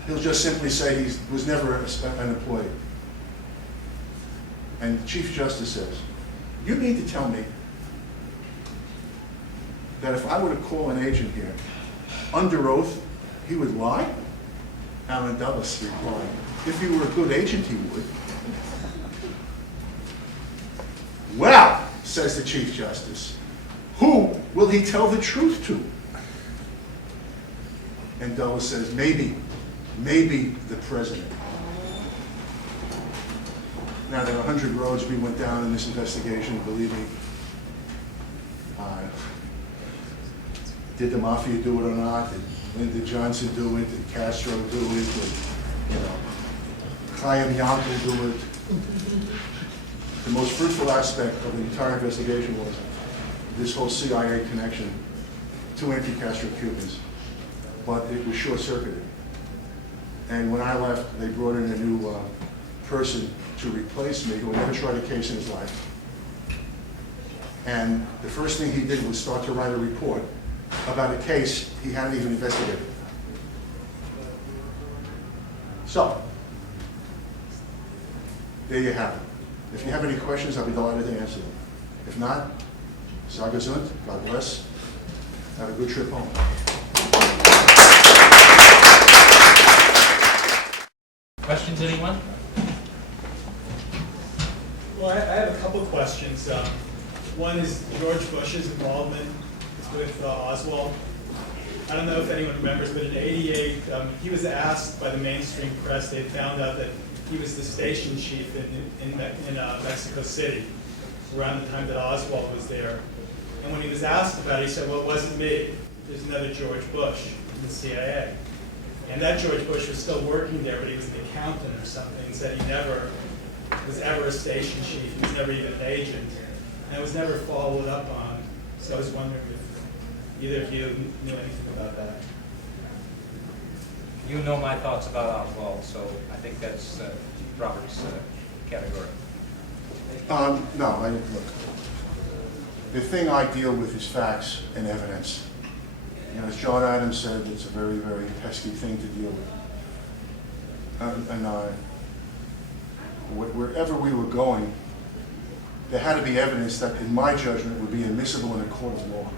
he'll just simply say he was never an employee. And the Chief Justice says, you need to tell me that if I were to call an agent here, under oath, he would lie? Allen Dulles replied, if he were a good agent, he would. Well, says the Chief Justice, who will he tell the truth to? And Dulles says, maybe the president. Now, there are 100 roads we went down in this investigation, believe me. Did the mafia do it or not? Did Lyndon Johnson do it? Did Castro do it? Did, Chaim Yankel do it? The most fruitful aspect of the entire investigation was this whole CIA connection to anti-Castro Cubans, but it was short-circuited. And when I left, they brought in a new person to replace me who had never tried a case in his life. And the first thing he did was start to write a report about a case he hadn't even investigated. So, there you have it. If you have any questions, I'll be delighted to answer them. If not, sag gesund, God bless. Have a good trip home. Questions, anyone? Well, I have a couple of questions. One is George Bush's involvement with Oswald. I don't know if anyone remembers, but in '88, he was asked by the mainstream press. They found out that he was the station chief in Mexico City around the time that Oswald was there. And when he was asked about it, he said, well, it wasn't me. There's another George Bush in the CIA. And that George Bush was still working there, but he was an accountant or something, and said he never was ever a station chief. He was never even an agent. And it was never followed up on. So I was wondering if either of you knew anything about that. You know my thoughts about Oswald, so I think that's Robert's category. No, look. The thing I deal with is facts and evidence. You know, as John Adams said, it's a very, very pesky thing to deal with. Wherever we were going, there had to be evidence that, in my judgment, would be admissible in a court of law.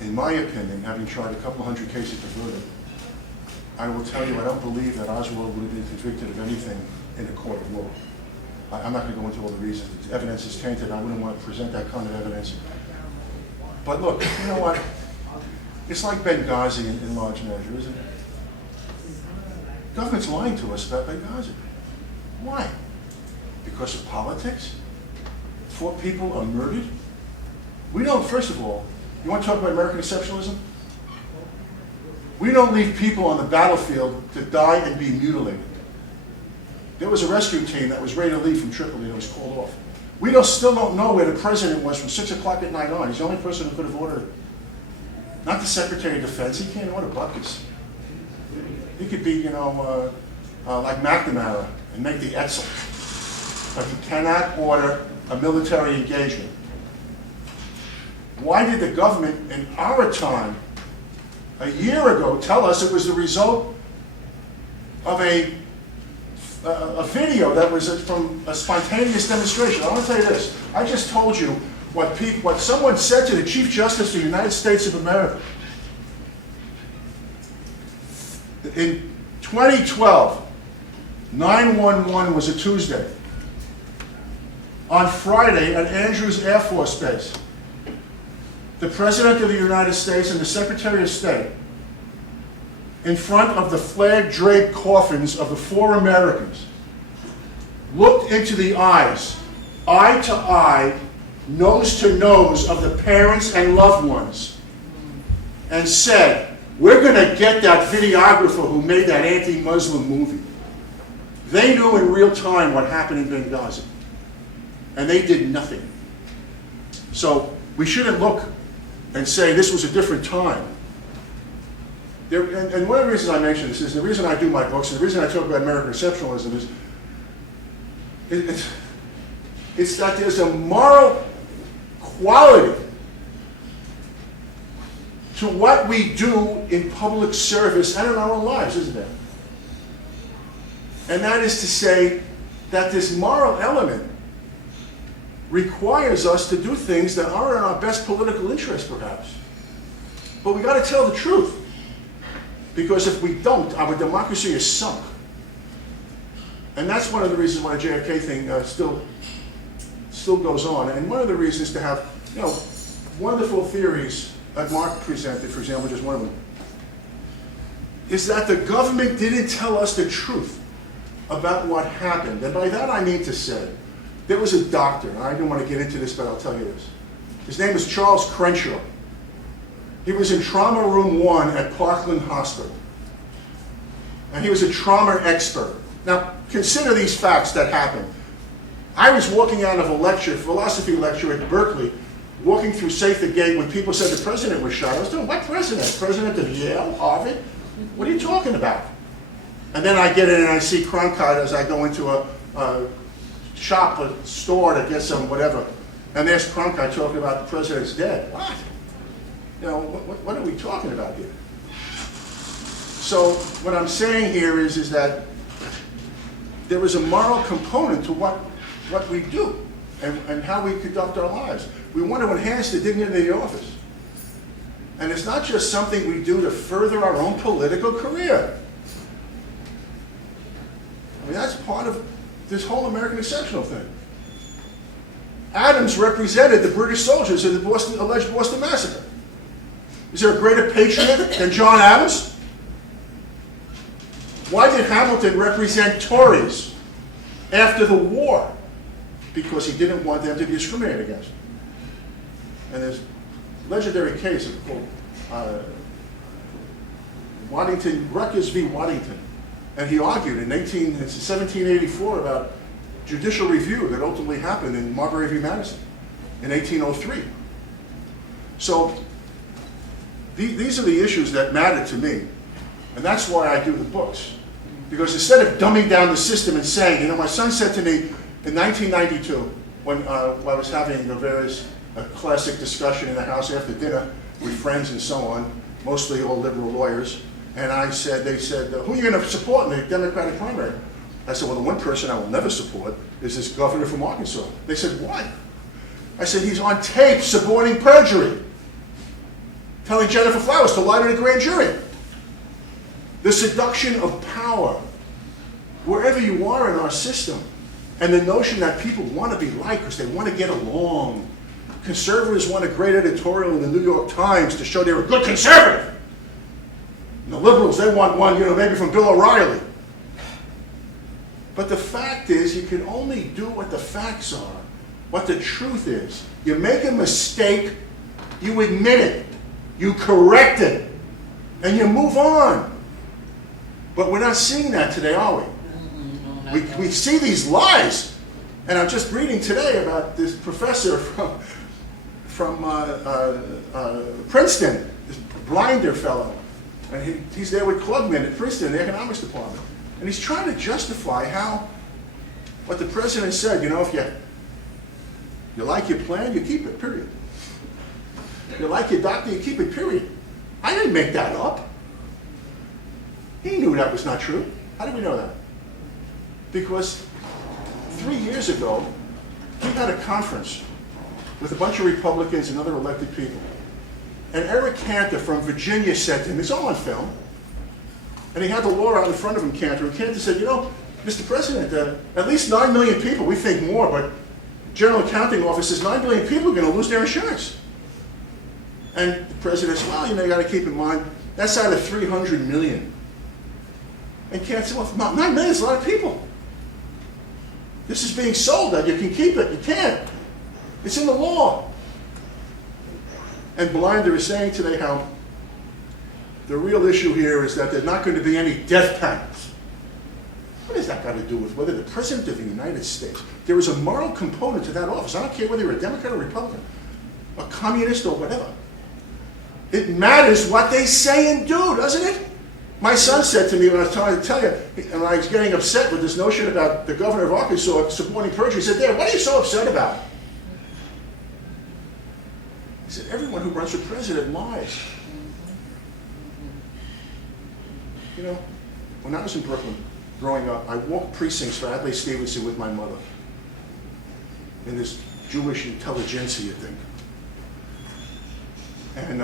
In my opinion, having tried a couple hundred cases to verdict, I will tell you I don't believe that Oswald would have been convicted of anything in a court of law. I'm not going to go into all the reasons. The evidence is tainted. I wouldn't want to present that kind of evidence. But look, you know what? It's like Benghazi in large measure, isn't it? Government's lying to us about Benghazi. Why? Because of politics? 4 people are murdered? We don't, first of all, you want to talk about American exceptionalism? We don't leave people on the battlefield to die and be mutilated. There was a rescue team that was ready to leave from Tripoli that was called off. We still don't know where the president was from 6 o'clock at night on. He's the only person who could have ordered it. Not the Secretary of Defense. He can't order buckets. He could be, like McNamara and make the Etzel. But he cannot order a military engagement. Why did the government in our time, a year ago, tell us it was the result of a video that was from a spontaneous demonstration? I want to tell you this. I just told you what someone said to the Chief Justice of the United States of America. In 2012, 9/11 was a Tuesday. On Friday at Andrews Air Force Base, the President of the United States and the Secretary of State in front of the flag-draped coffins of the 4 Americans, looked into the eyes, eye to eye, nose to nose of the parents and loved ones, and said, we're going to get that videographer who made that anti-Muslim movie. They knew in real time what happened in Benghazi, and they did nothing. So we shouldn't look and say this was a different time. And one of the reasons I mention this is the reason I do my books, and the reason I talk about American exceptionalism is it's that there's a moral quality to what we do in public service and in our own lives, isn't there? And that is to say that this moral element requires us to do things that aren't in our best political interest, perhaps. But we got to tell the truth. Because if we don't, our democracy is sunk. And that's one of the reasons why the JFK thing still goes on. And one of the reasons to have, wonderful theories that Mark presented, for example, just one of them, is that the government didn't tell us the truth about what happened. And by that I mean to say, there was a doctor, and I don't want to get into this, but I'll tell you this. His name is Charles Crenshaw. He was in Trauma Room 1 at Parkland Hospital. And he was a trauma expert. Now, consider these facts that happened. I was walking out of a lecture, philosophy lecture at Berkeley, walking through Safe the Gate when people said the president was shot. I was doing, what president? President of Yale, Harvard? What are you talking about? And then I get in and I see Cronkite as I go into a shop, a store to get some whatever. And there's Cronkite talking about the president's dead. What? What are we talking about here? So what I'm saying here is that there is a moral component to what we do and how we conduct our lives. We want to enhance the dignity of the office. And it's not just something we do to further our own political career. I mean, that's part of this whole American exceptional thing. Adams represented the British soldiers in the alleged Boston Massacre. Is there a greater patriot than John Adams? Why did Hamilton represent Tories after the war? Because he didn't want them to be discriminated against. And there's a legendary case called Rutgers v. Waddington. And he argued in 1784 about judicial review that ultimately happened in Marbury v. Madison in 1803. So these are the issues that matter to me. And that's why I do the books. Because instead of dumbing down the system and saying, my son said to me in 1992, when I was having a classic discussion in the house after dinner with friends and so on, mostly all liberal lawyers, and they said, who are you going to support in the Democratic primary? I said, well, the one person I will never support is this governor from Arkansas. They said, why? I said, he's on tape supporting perjury, telling Jennifer Flowers to lie to the grand jury. The seduction of power, wherever you are in our system, and the notion that people want to be liked because they want to get along. Conservatives want a great editorial in the New York Times to show they're a good conservative. And the liberals, they want one, maybe from Bill O'Reilly. But the fact is, you can only do what the facts are, what the truth is. You make a mistake, you admit it, you correct it, and you move on. But we're not seeing that today, are we? We see these lies. And I'm just reading today about this professor from Princeton, this Blinder fellow. And he's there with Klugman at Princeton, the economics department. And he's trying to justify what the president said, if you like your plan, you keep it, period. If you like your doctor, you keep it, period. I didn't make that up. He knew that was not true. How did we know that? Because 3 years ago, he had a conference with a bunch of Republicans and other elected people. And Eric Cantor from Virginia said to him, it's all on film, and he had the law out in front of him, Cantor, and Cantor said, Mr. President, at least 9 million people, we think more, but General Accounting Office says 9 million people are going to lose their insurance. And the president says, well, you got to keep in mind, that's out of 300 million. And can't say, well, 9 million is a lot of people. This is being sold, that you can keep it. You can't. It's in the law. And Blinder is saying today how the real issue here is that there's not going to be any death panels. What has that got to do with whether the President of the United States, there is a moral component to that office. I don't care whether you're a Democrat or Republican, a communist or whatever. It matters what they say and do, doesn't it? My son said to me when I was trying to tell you, and I was getting upset with this notion about the governor of Arkansas supporting perjury, he said, Dad, what are you so upset about? He said, everyone who runs for president lies. You know, when I was in Brooklyn, growing up, I walked precincts for Adlai Stevenson with my mother in this Jewish intelligentsia thing. And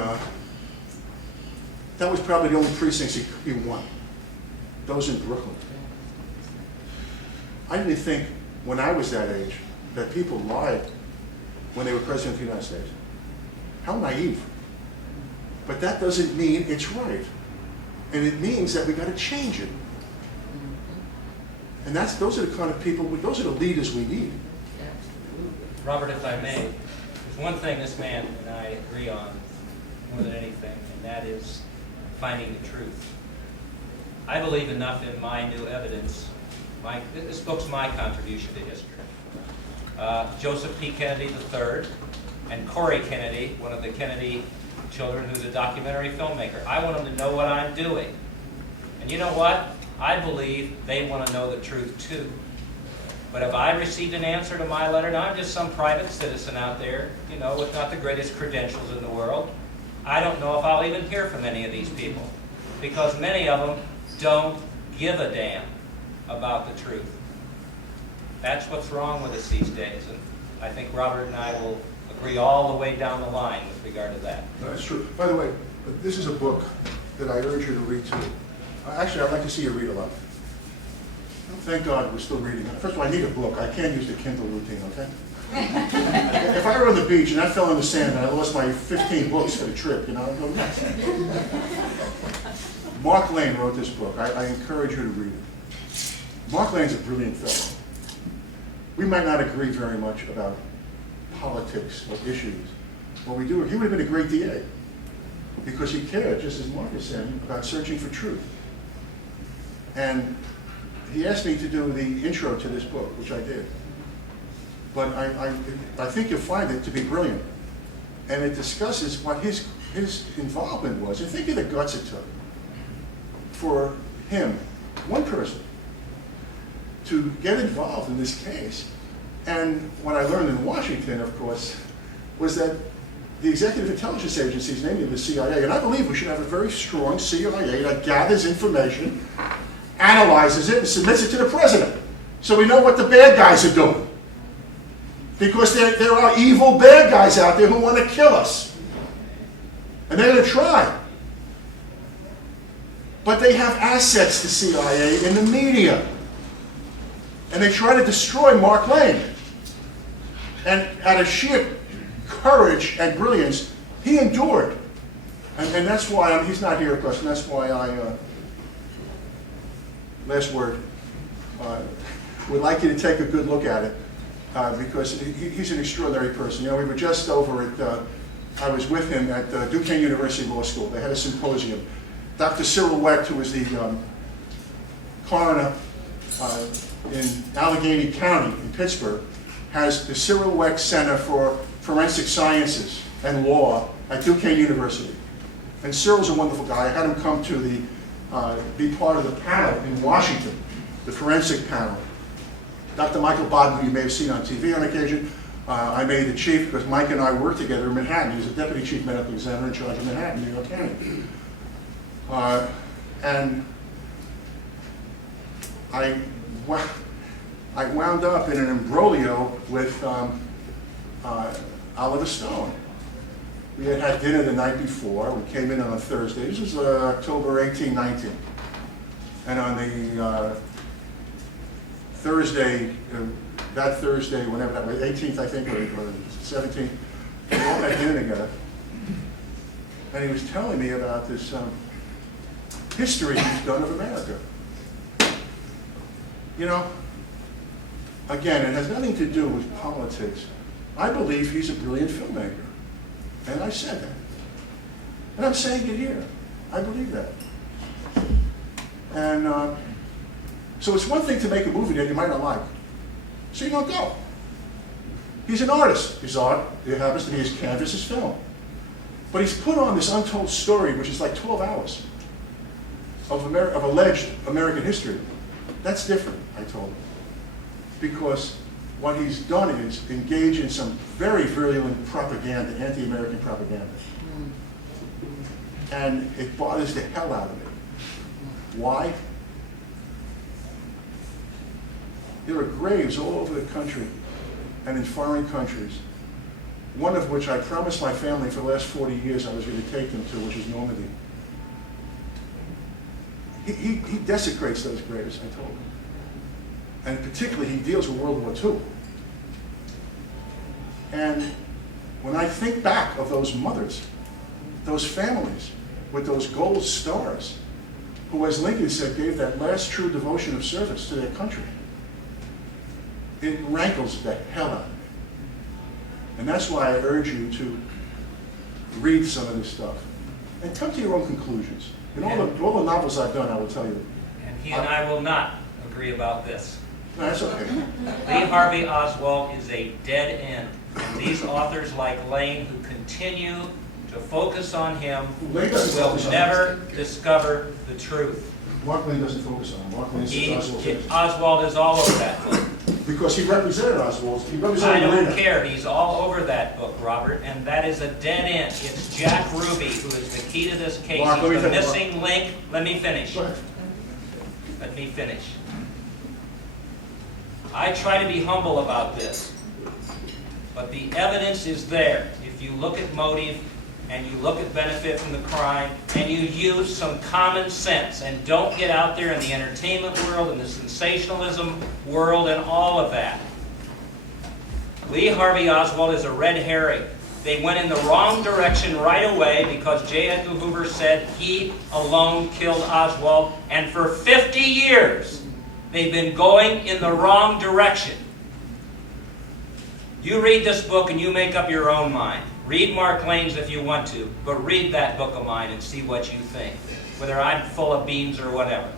that was probably the only precincts he won, those in Brooklyn. I didn't think, when I was that age, that people lied when they were president of the United States. How naive. But that doesn't mean it's right. And it means that we got to change it. And those are the kind of people, those are the leaders we need. Robert, if I may, there's one thing this man and I agree on more than anything, and that is finding the truth. I believe enough in my new evidence. This book's my contribution to history. Joseph P. Kennedy III and Corey Kennedy, one of the Kennedy children who's a documentary filmmaker. I want them to know what I'm doing. And you know what? I believe they want to know the truth too. But have I received an answer to my letter? Now, I'm just some private citizen out there, you know, with not the greatest credentials in the world. I don't know if I'll even hear from any of these people, because many of them don't give a damn about the truth. That's what's wrong with us these days, and I think Robert and I will agree all the way down the line with regard to that. That's true. By the way, this is a book that I urge you to read too. Actually, I'd like to see you read a lot. Thank God we're still reading. First of all, I need a book. I can't use the Kindle routine, okay? If I were on the beach and I fell in the sand and I lost my 15 books for the trip, you know, I'd go nuts. Mark Lane wrote this book. I encourage you to read it. Mark Lane's a brilliant fellow. We might not agree very much about politics or issues. What we do, he would have been a great DA because he cared, just as Mark is saying, about searching for truth. And he asked me to do the intro to this book, which I did. But I think you'll find it to be brilliant. And it discusses what his involvement was. And think of the guts it took for him, one person, to get involved in this case. And what I learned in Washington, of course, was that the executive intelligence agencies, namely the CIA, and I believe we should have a very strong CIA that gathers information, analyzes it, and submits it to the president, so we know what the bad guys are doing. Because there are evil bad guys out there who want to kill us. And they're going to try. But they have assets, the CIA, in the media. And they try to destroy Mark Lane. And out of sheer courage and brilliance, he endured. And that's why he's not here, of course, and that's why I, last word, would like you to take a good look at it, because he's an extraordinary person. You know, we were just over at, I was with him at Duquesne University Law School. They had a symposium. Dr. Cyril Wecht, who was the coroner in Allegheny County in Pittsburgh, has the Cyril Wecht Center for Forensic Sciences and Law at Duquesne University. And Cyril's a wonderful guy. I had him come to be part of the panel in Washington, the forensic panel. Dr. Michael Bodden, who you may have seen on TV on occasion, I made the chief because Mike and I worked together in Manhattan. He was a deputy chief medical examiner in charge of Manhattan, New York County. And I wound up in an imbroglio with Oliver Stone. We had had dinner the night before. We came in on a Thursday. This was October 18, 19. And on the Thursday, that Thursday, whenever that was, 18th, I think, or 17th, we all had dinner together. And he was telling me about this history he's done of America. You know, again, it has nothing to do with politics. I believe he's a brilliant filmmaker. And I said that. And I'm saying it here. I believe that. And so it's one thing to make a movie that you might not like. So you don't go. He's an artist. His art, it happens to be his canvas, his film. But he's put on this untold story, which is like 12 hours of alleged American history. That's different, I told him. Because what he's done is engage in some very virulent propaganda, anti-American propaganda. And it bothers the hell out of me. Why? There are graves all over the country and in foreign countries, one of which I promised my family for the last 40 years I was going to take them to, which is Normandy. He desecrates those graves, I told him. And particularly, he deals with World War II. And when I think back of those mothers, those families with those gold stars, who, as Lincoln said, gave that last true devotion of service to their country, it rankles the hell out of me. And that's why I urge you to read some of this stuff and come to your own conclusions. In all the novels I've done, I will tell you. And he and I will not agree about this. No, that's okay. Lee Harvey Oswald is a dead end. And these authors like Lane, who continue to focus on him, Lane doesn't will focus on never him. discover the truth. Mark Lane doesn't focus on him. Mark Lane says Oswald is all over that book. because he represented Oswald. He represented I don't Lane. care. He's all over that book, Robert, and that is a dead end. It's Jack Ruby who is the key to this case. Mark, He's the missing link. Let me finish. Go ahead. Let me finish. I try to be humble about this, but the evidence is there. If you look at motive and you look at benefit from the crime and you use some common sense and don't get out there in the entertainment world and the sensationalism world and all of that. Lee Harvey Oswald is a red herring. They went in the wrong direction right away because J. Edgar Hoover said he alone killed Oswald, and for 50 years they've been going in the wrong direction. You read this book and you make up your own mind. Read Mark Lane's if you want to, but read that book of mine and see what you think, whether I'm full of beans or whatever.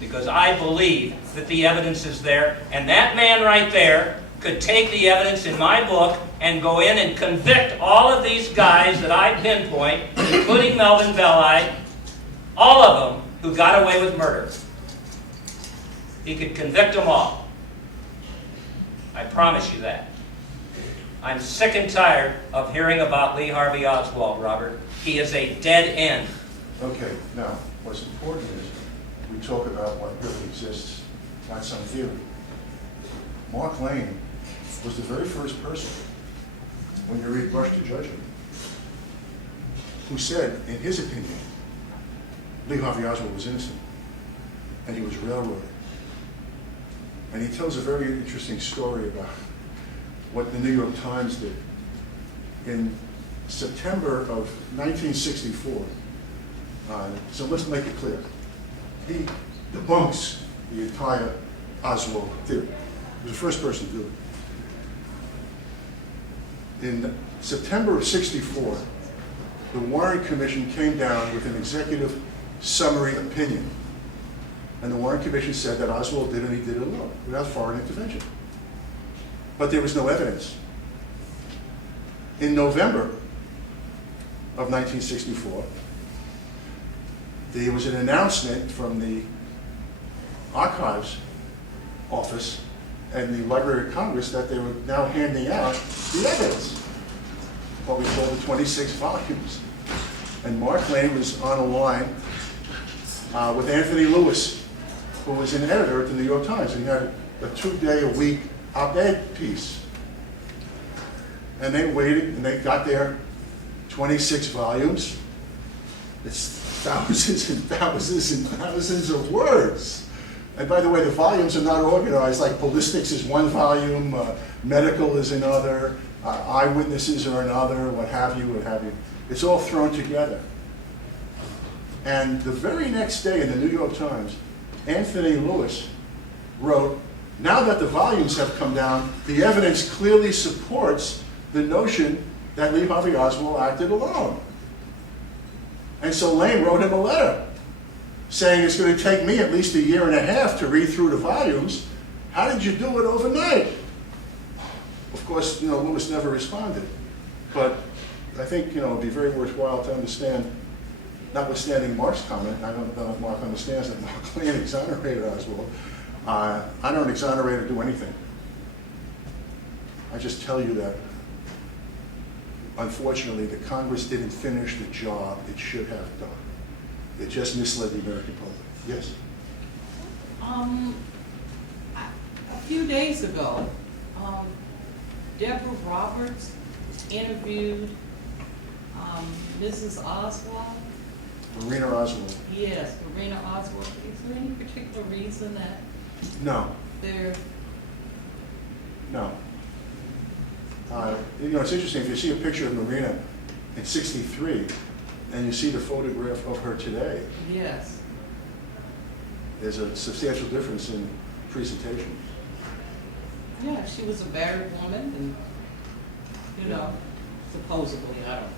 Because I believe that the evidence is there, and that man right there could take the evidence in my book and go in and convict all of these guys that I pinpoint, including Melvin, Belli, all of them who got away with murder. He could convict them all. I promise you that. I'm sick and tired of hearing about Lee Harvey Oswald, Robert. He is a dead end. Okay, now, what's important is we talk about what really exists, not some theory. Mark Lane was the very first person, when you read Rush to Judgment, who said, in his opinion, Lee Harvey Oswald was innocent, and he was railroaded. And he tells a very interesting story about what the New York Times did. In September of 1964, so let's make it clear, he debunks the entire Oswald theory. He was the first person to do it. In September of '64, the Warren Commission came down with an executive summary opinion. And the Warren Commission said that Oswald did, and he did it alone, without foreign intervention. But there was no evidence. In November of 1964, there was an announcement from the Archives Office and the Library of Congress that they were now handing out the evidence, what we call the 26 volumes. And Mark Lane was on a line with Anthony Lewis, who was an editor at the New York Times, and he had a 2-day-a-week op-ed piece. And they waited, and they got their 26 volumes. It's thousands and thousands and thousands of words. And by the way, the volumes are not organized, like Ballistics is one volume, Medical is another, Eyewitnesses are another, what have you, what have you. It's all thrown together. And the very next day in the New York Times, Anthony Lewis wrote, now that the volumes have come down, the evidence clearly supports the notion that Lee Harvey Oswald acted alone. And so Lane wrote him a letter saying it's going to take me at least 1.5 years to read through the volumes. How did you do it overnight? Of course, Lewis never responded. But I think, it'd be very worthwhile to understand, notwithstanding Mark's comment, I don't know if Mark understands that Mark Lane exonerated Oswald. I don't exonerate or do anything. I just tell you that, unfortunately, the Congress didn't finish the job it should have done. It just misled the American public. Yes? A few days ago, Deborah Roberts interviewed Mrs. Oswald. Marina Oswald. Yes, Marina Oswald. Is there any particular reason that No. they're... No. It's interesting, if you see a picture of Marina in '63, and you see the photograph of her today, Yes. there's a substantial difference in presentation. Yeah, she was a married woman and, supposedly, I don't know.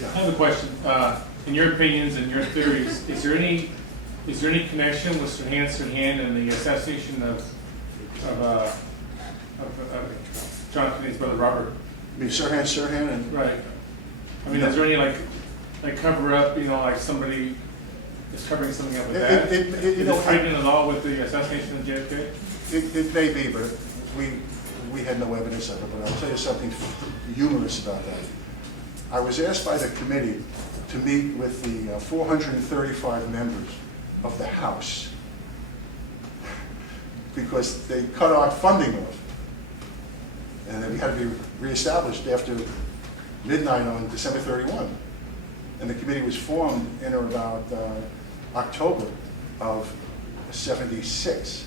Yeah. I have a question. In your opinions and your theories, is there any connection with Sirhan and the assassination of John Kennedy's brother Robert? I mean, Sirhan, and Right. I mean, is there any like cover up? Like somebody is covering something up with that? Is it tied in at all with the assassination of JFK? It may be, but we had no evidence of it. But I'll tell you something humorous about that. I was asked by the committee to meet with the 435 members of the House because they cut our funding off. And then we had to be reestablished after midnight on December 31. And the committee was formed in or about October of '76.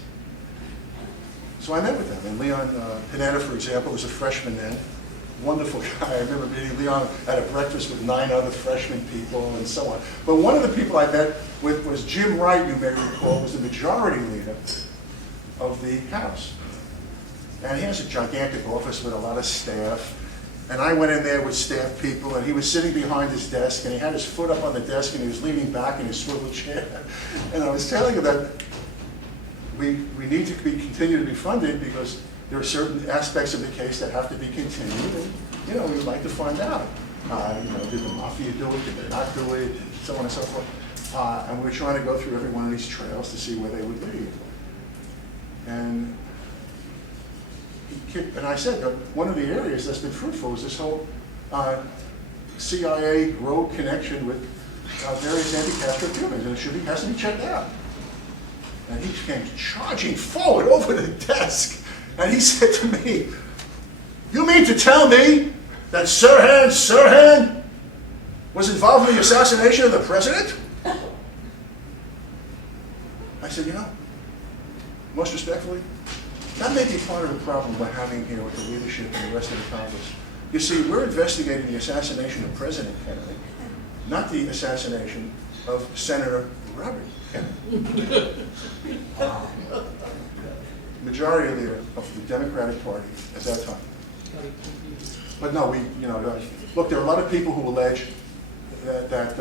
So I met with them, and Leon Panetta, for example, was a freshman then. Wonderful guy. I remember meeting Leon at a breakfast with 9 other freshman people and so on. But one of the people I met with was Jim Wright, you may recall, was the majority leader of the House. And he has a gigantic office with a lot of staff. And I went in there with staff people, and he was sitting behind his desk, and he had his foot up on the desk, and he was leaning back in his swivel chair. And I was telling him that we need to continue to be funded because there are certain aspects of the case that have to be continued, and we would like to find out. Did the mafia do it? Did they not do it? And so on and so forth. And we're trying to go through every one of these trails to see where they would lead. And I said that one of the areas that's been fruitful is this whole CIA rogue connection with various anti-Castro Cubans, and it has to be checked out. And he came charging forward over the desk. And he said to me, "You mean to tell me that Sirhan was involved in the assassination of the president?" I said, most respectfully, that may be part of the problem we're having here with the leadership and the rest of the Congress. You see, we're investigating the assassination of President Kennedy, not the assassination of Senator Robert Kennedy. Majority leader of the Democratic Party at that time. But no, look, there are a lot of people who allege that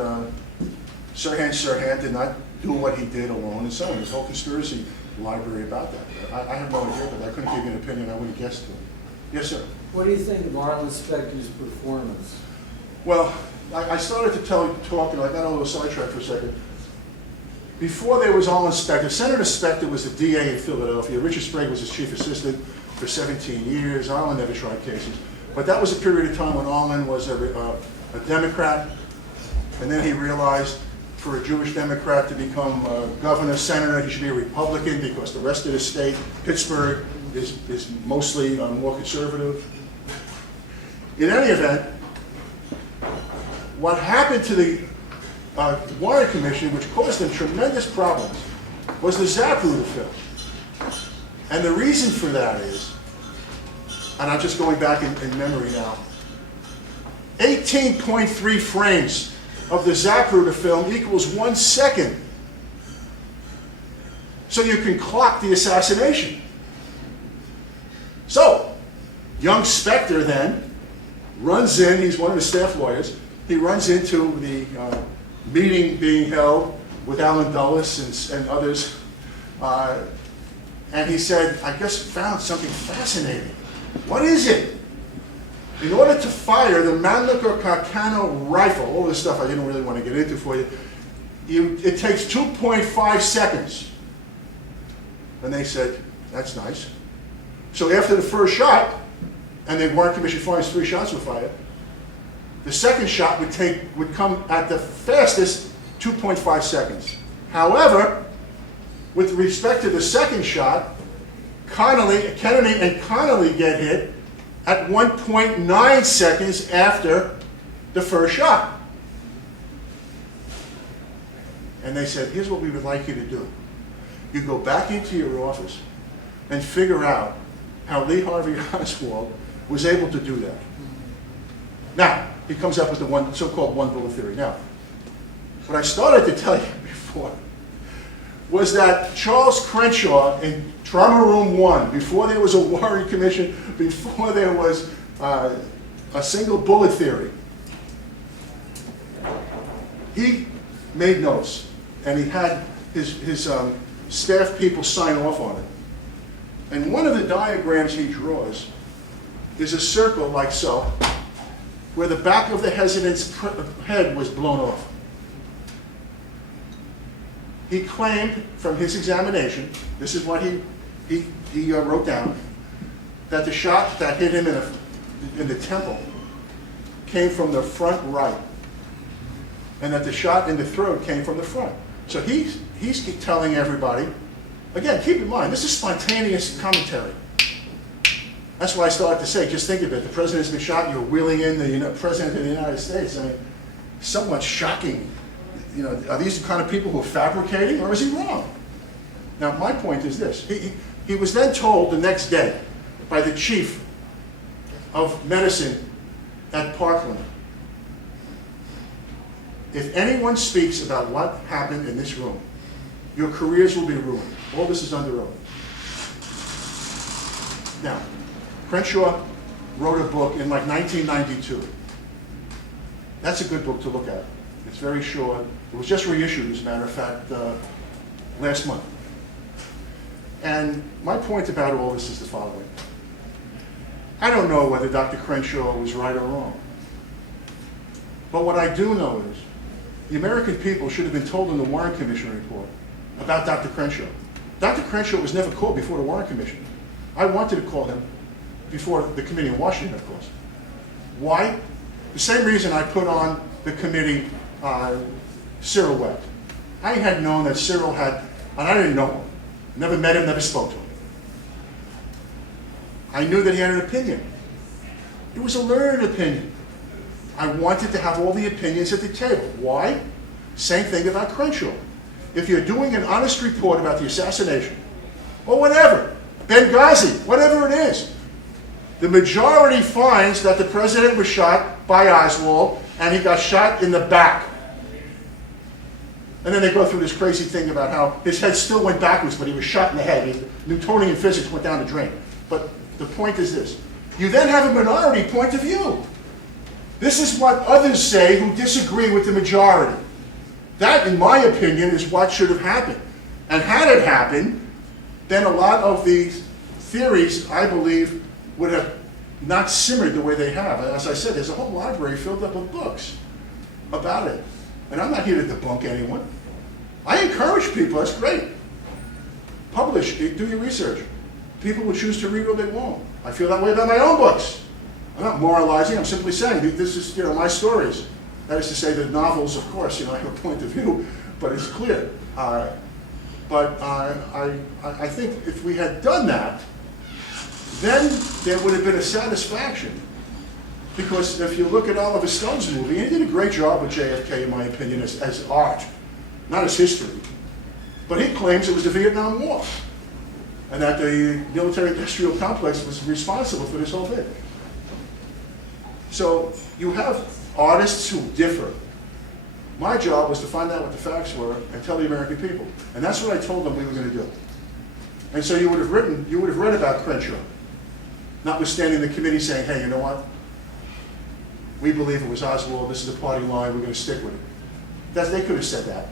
Sirhan did not do what he did alone and so on. There's a whole conspiracy library about that. I have no idea, but I couldn't give you an opinion. I wouldn't guess to it. Yes, sir. What do you think of Arlen Specter's performance? Well, I started to talk, and I got a little sidetracked for a second. Before there was Arlen Specter, Senator Specter was the DA in Philadelphia. Richard Sprague was his chief assistant for 17 years. Arlen never tried cases. But that was a period of time when Arlen was a Democrat, and then he realized for a Jewish Democrat to become governor, senator, he should be a Republican because the rest of the state, Pittsburgh, is mostly more conservative. In any event, what happened to the Warren Commission, which caused them tremendous problems, was the Zapruder film. And the reason for that is and I'm just going back in memory now, 18.3 frames of the Zapruder film equals 1 second. So you can clock the assassination. So, young Spector then runs in, he's one of the staff lawyers, he runs into the meeting being held with Alan Dulles and others, and he said, I just found something fascinating. What is it? In order to fire the Mannlicher Carcano rifle, all this stuff I didn't really want to get into for you, it takes 2.5 seconds. And they said, that's nice. So after the first shot, and the Warren Commission finds 3 shots were fired, the second shot would come at the fastest 2.5 seconds. However, with respect to the second shot, Kennedy and Connolly get hit at 1.9 seconds after the first shot. And they said, here's what we would like you to do. You go back into your office and figure out how Lee Harvey Oswald was able to do that. Now, he comes up with the so-called one bullet theory. Now, what I started to tell you before was that Charles Crenshaw in Trauma Room 1, before there was a Warren Commission, before there was a single bullet theory, he made notes, and he had his staff people sign off on it. And one of the diagrams he draws is a circle like so, where the back of the hesitante's head was blown off. He claimed from his examination, this is what he wrote down, that the shot that hit him in the temple came from the front right, and that the shot in the throat came from the front. So he's telling everybody, again, keep in mind, this is spontaneous commentary. That's why I started to say, just think of it, the president's been shot, you're wheeling in the President of the United States. I mean, somewhat shocking. You know, are these the kind of people who are fabricating, or is he wrong? Now, my point is this. He was then told the next day by the chief of medicine at Parkland, if anyone speaks about what happened in this room, your careers will be ruined. All this is under oath. Now, Crenshaw wrote a book in like 1992. That's a good book to look at. It's very short. It was just reissued, as a matter of fact, last month. And my point about all this is the following. I don't know whether Dr. Crenshaw was right or wrong. But what I do know is the American people should have been told in the Warren Commission report about Dr. Crenshaw. Dr. Crenshaw was never called before the Warren Commission. I wanted to call him before the committee in Washington, of course. Why? The same reason I put on the committee Cyril Webb. I had known that Cyril had, and I didn't know him, never met him, never spoke to him. I knew that he had an opinion. It was a learned opinion. I wanted to have all the opinions at the table. Why? Same thing about Crenshaw. If you're doing an honest report about the assassination, or whatever, Benghazi, whatever it is, the majority finds that the president was shot by Oswald, and he got shot in the back. And then they go through this crazy thing about how his head still went backwards, but he was shot in the head. Newtonian physics went down the drain. But the point is this. You then have a minority point of view. This is what others say who disagree with the majority. That, in my opinion, is what should have happened. And had it happened, then a lot of these theories, I believe, would have not simmered the way they have. As I said, there's a whole library filled up with books about it. And I'm not here to debunk anyone. I encourage people, that's great. Publish, do your research. People will choose to read or they won't. I feel that way about my own books. I'm not moralizing, I'm simply saying this is, my stories. That is to say, the novels, of course, I have a point of view, but it's clear. But I think if we had done that, then there would have been a satisfaction. Because if you look at Oliver Stone's movie, and he did a great job with JFK, in my opinion, as art, not as history. But he claims it was the Vietnam War. and that the military-industrial complex was responsible for this whole thing. So you have artists who differ. My job was to find out what the facts were and tell the American people. And that's what I told them we were going to do. And so you would have read about Crenshaw, notwithstanding the committee saying, hey, you know what? We believe it was Oswald, this is the party line, we're going to stick with it. They could have said that.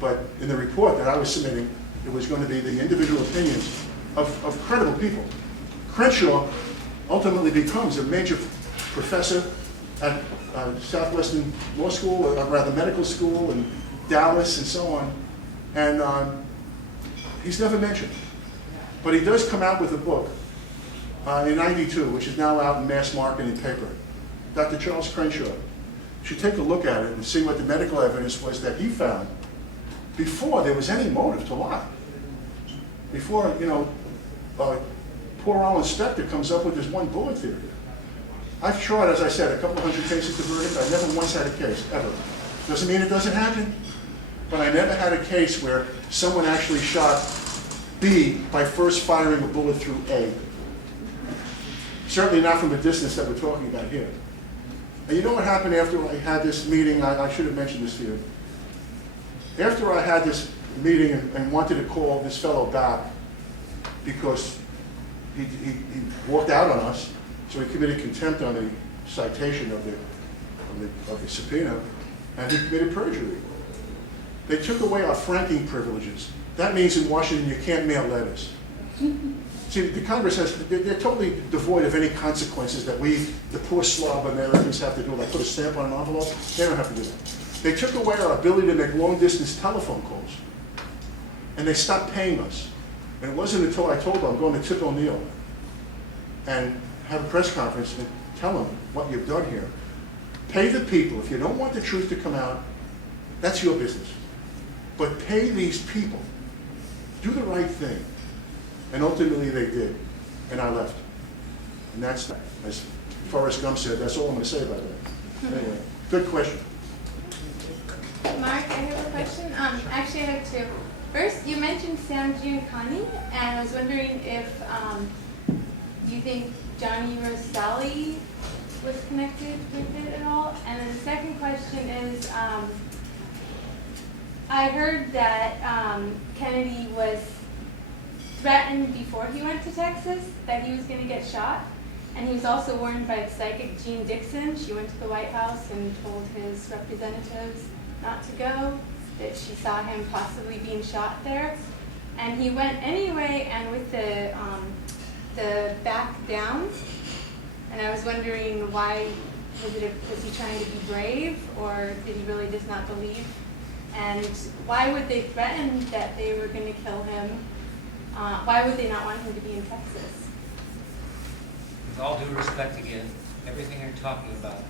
But in the report that I was submitting, it was going to be the individual opinions of credible people. Crenshaw ultimately becomes a major professor at Southwestern Law School, or rather medical school, in Dallas and so on. And he's never mentioned. But he does come out with a book in '92, which is now out in mass marketing paper. Dr. Charles Crenshaw. You should take a look at it and see what the medical evidence was that he found before there was any motive to lie. Before, you know, poor old inspector comes up with this one bullet theory. I've tried, as I said, a couple hundred cases to verdict. I never once had a case, ever. Doesn't mean it doesn't happen, but I never had a case where someone actually shot B by first firing a bullet through A. Certainly not from the distance that we're talking about here. And you know what happened after I had this meeting? I should have mentioned this to you. After I had this meeting and wanted to call this fellow back because he walked out on us, so he committed contempt on the citation of the subpoena, and he committed perjury. They took away our franking privileges. That means in Washington you can't mail letters. See, the Congress they're totally devoid of any consequences that we, the poor slob Americans, have to do, like put a stamp on an envelope. They don't have to do that. They took away our ability to make long-distance telephone calls, and they stopped paying us. And it wasn't until I told them I'm going to Tip O'Neill and have a press conference and tell them what you've done here. Pay the people. If you don't want the truth to come out, that's your business. But pay these people. Do the right thing. And ultimately they did. And I left. And that's, as Forrest Gump said, that's all I'm going to say about that. Anyway, good question. Mark, I have a question. Actually, I have two. First, you mentioned Sam Giancana, and I was wondering if you think Johnny Rosali was connected with it at all. And then the second question is, I heard that Kennedy was threatened before he went to Texas, that he was going to get shot. And he was also warned by psychic Jean Dixon. She went to the White House and told his representatives not to go, that she saw him possibly being shot there. And he went anyway, and with the back down. And I was wondering why, was he trying to be brave, or did he really just not believe? And why would they threaten that they were going to kill him? Why would they not want him to be in Texas? With all due respect again, everything you're talking about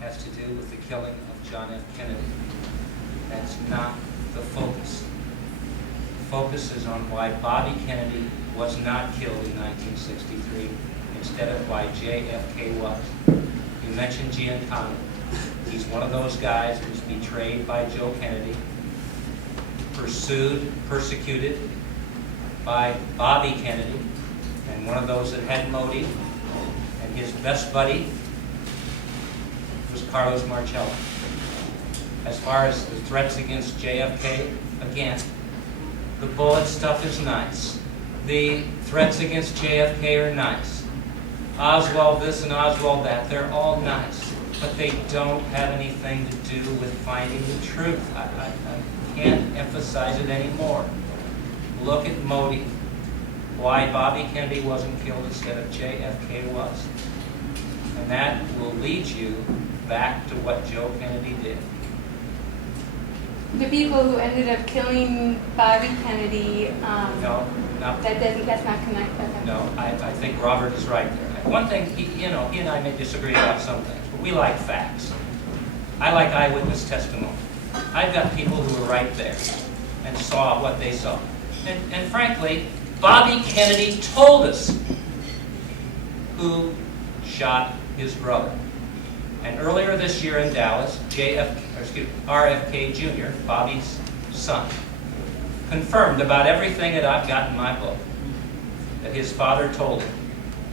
has to do with the killing of John F. Kennedy. That's not the focus. The focus is on why Bobby Kennedy was not killed in 1963 instead of why JFK was. You mentioned Giancana. He's one of those guys who's betrayed by Joe Kennedy, pursued, persecuted by Bobby Kennedy, and one of those that had motive, and his best buddy was Carlos Marcello. As far as the threats against JFK, again, the bullet stuff is nice. The threats against JFK are nice. Oswald this and Oswald that, they're all nice, but they don't have anything to do with finding the truth. I can't emphasize it anymore. Look at motive. Why Bobby Kennedy wasn't killed instead of JFK was. And that will lead you back to what Joe Kennedy did. The people who ended up killing Bobby Kennedy, No, that's not connected. No, I think Robert is right there. One thing, he and I may disagree about some things, but we like facts. I like eyewitness testimony. I've got people who were right there and saw what they saw. And frankly, Bobby Kennedy told us who shot his brother. And earlier this year in Dallas, RFK Jr., Bobby's son, confirmed about everything that I've got in my book, that his father told him.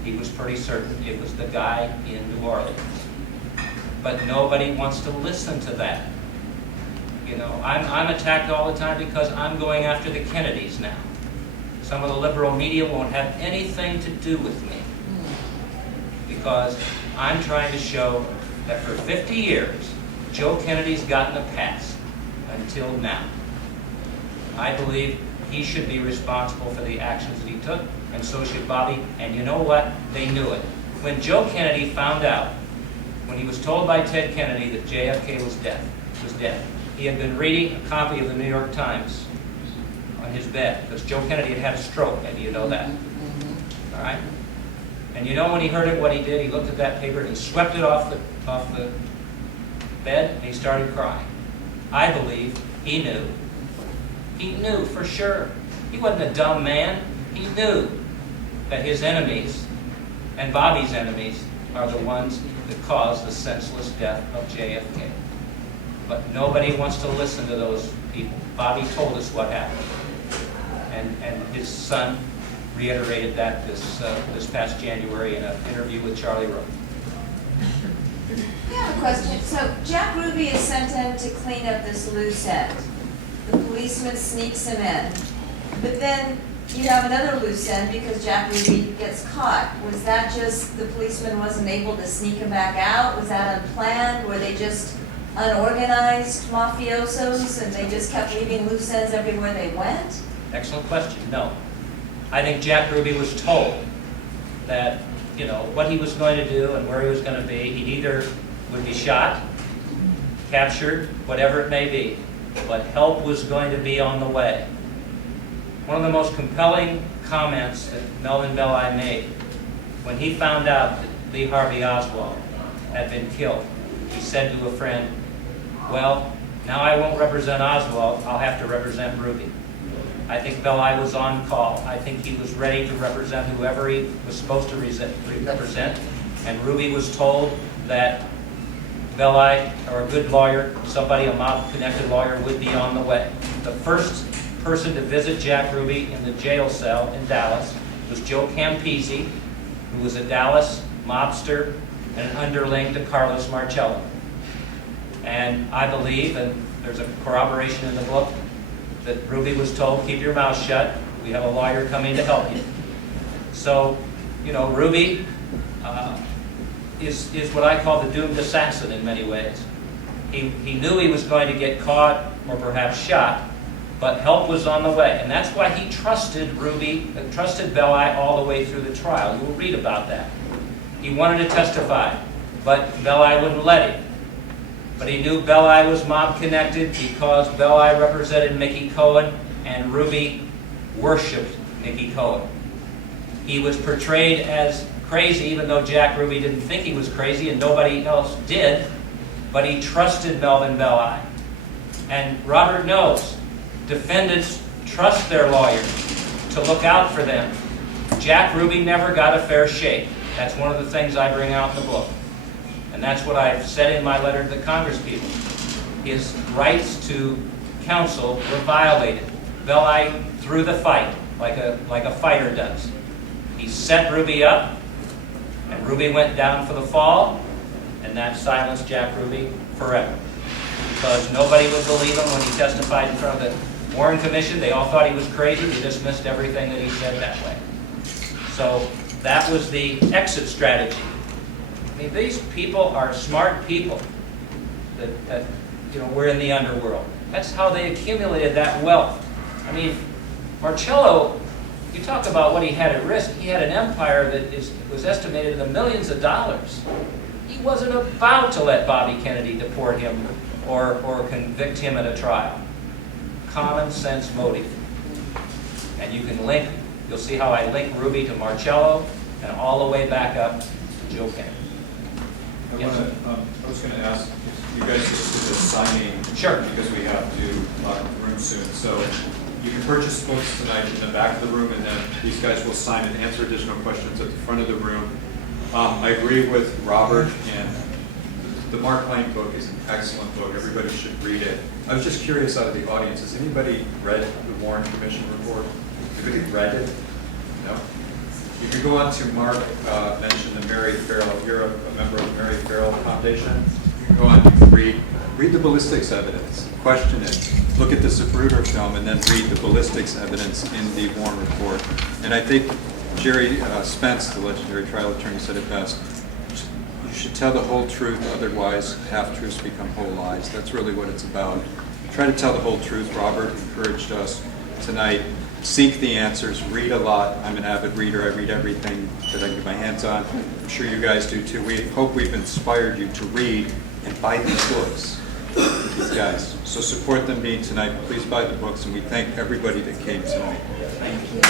He was pretty certain it was the guy in New Orleans. But nobody wants to listen to that. You know, I'm attacked all the time because I'm going after the Kennedys now. Some of the liberal media won't have anything to do with me because I'm trying to show that for 50 years, Joe Kennedy's gotten a pass until now. I believe he should be responsible for the actions that he took, and so should Bobby. And you know what? They knew it. When Joe Kennedy found out, when he was told by Ted Kennedy that JFK was dead, he had been reading a copy of the New York Times on his bed, because Joe Kennedy had had a stroke, maybe you know that. All right? And you know when he heard it, what he did? He looked at that paper and he swept it off the bed and he started crying. I believe he knew. He knew for sure. He wasn't a dumb man. He knew that his enemies and Bobby's enemies are the ones that caused the senseless death of JFK. But nobody wants to listen to those people. Bobby told us what happened. And his son reiterated that this past January in an interview with Charlie Rowe. I have a question. So Jack Ruby is sent in to clean up this loose end. The policeman sneaks him in. But then you have another loose end because Jack Ruby gets caught. Was that just the policeman wasn't able to sneak him back out? Was that unplanned? Were they just unorganized mafiosos and they just kept leaving loose ends everywhere they went? Excellent question. No. I think Jack Ruby was told that, you know, what he was going to do and where he was going to be. He either would be shot, captured, whatever it may be, but help was going to be on the way. One of the most compelling comments that Melvin Belli made when he found out that Lee Harvey Oswald had been killed, he said to a friend, well, now I won't represent Oswald, I'll have to represent Ruby. I think Belli was on call. I think he was ready to represent whoever he was supposed to represent. And Ruby was told that Belli, or a good lawyer, somebody, a mob-connected lawyer, would be on the way. The first person to visit Jack Ruby in the jail cell in Dallas was Joe Campisi, who was a Dallas mobster and an underling to Carlos Marcello. And I believe, and there's a corroboration in the book, that Ruby was told, keep your mouth shut, we have a lawyer coming to help you. So, you know, Ruby is what I call the doomed assassin in many ways. He knew he was going to get caught or perhaps shot, but help was on the way. And that's why he trusted Belli all the way through the trial. You will read about that. He wanted to testify, but Belli wouldn't let him. But he knew Belli was mob-connected because Belli represented Mickey Cohen and Ruby worshipped Mickey Cohen. He was portrayed as crazy, even though Jack Ruby didn't think he was crazy and nobody else did, but he trusted Melvin Belli. And Robert knows, defendants trust their lawyers to look out for them. Jack Ruby never got a fair shake. That's one of the things I bring out in the book. And that's what I've said in my letter to the Congresspeople. His rights to counsel were violated. Belli threw the fight like a fighter does. He set Ruby up, and Ruby went down for the fall, and that silenced Jack Ruby forever. Because nobody would believe him when he testified in front of the Warren Commission. They all thought he was crazy. They dismissed everything that he said that way. So that was the exit strategy. I mean, these people are smart people that you know, were in the underworld. That's how they accumulated that wealth. I mean, Marcello, you talk about what he had at risk. He had an empire that was estimated in the millions of dollars. He wasn't about to let Bobby Kennedy deport him or convict him at a trial. Common sense motive. And you can link, you'll see how I link Ruby to Marcello and all the way back up to Joe Kennedy. I was going to ask if you guys just did a signing. Sure. Because we have to lock the room soon. So you can purchase books tonight in the back of the room, and then these guys will sign and answer additional questions at the front of the room. I agree with Robert and the Mark Lane book is an excellent book. Everybody should read it. I was just curious out of the audience, has anybody read the Warren Commission report? Anybody read it? No? You can go on to Mark mentioned the Mary Farrell. You're a member of the Mary Farrell Foundation. You can go on and read the ballistics evidence, question it, look at the Zapruder film, and then read the ballistics evidence in the Warren report. And I think Jerry Spence, the legendary trial attorney, said it best. You should tell the whole truth, otherwise half-truths become whole lies. That's really what it's about. Try to tell the whole truth. Robert encouraged us tonight. Seek the answers, read a lot. I'm an avid reader. I read everything that I can get my hands on. I'm sure you guys do too. We hope we've inspired you to read and buy these books, these guys. So support them being tonight. Please buy the books, and we thank everybody that came tonight. Thank you.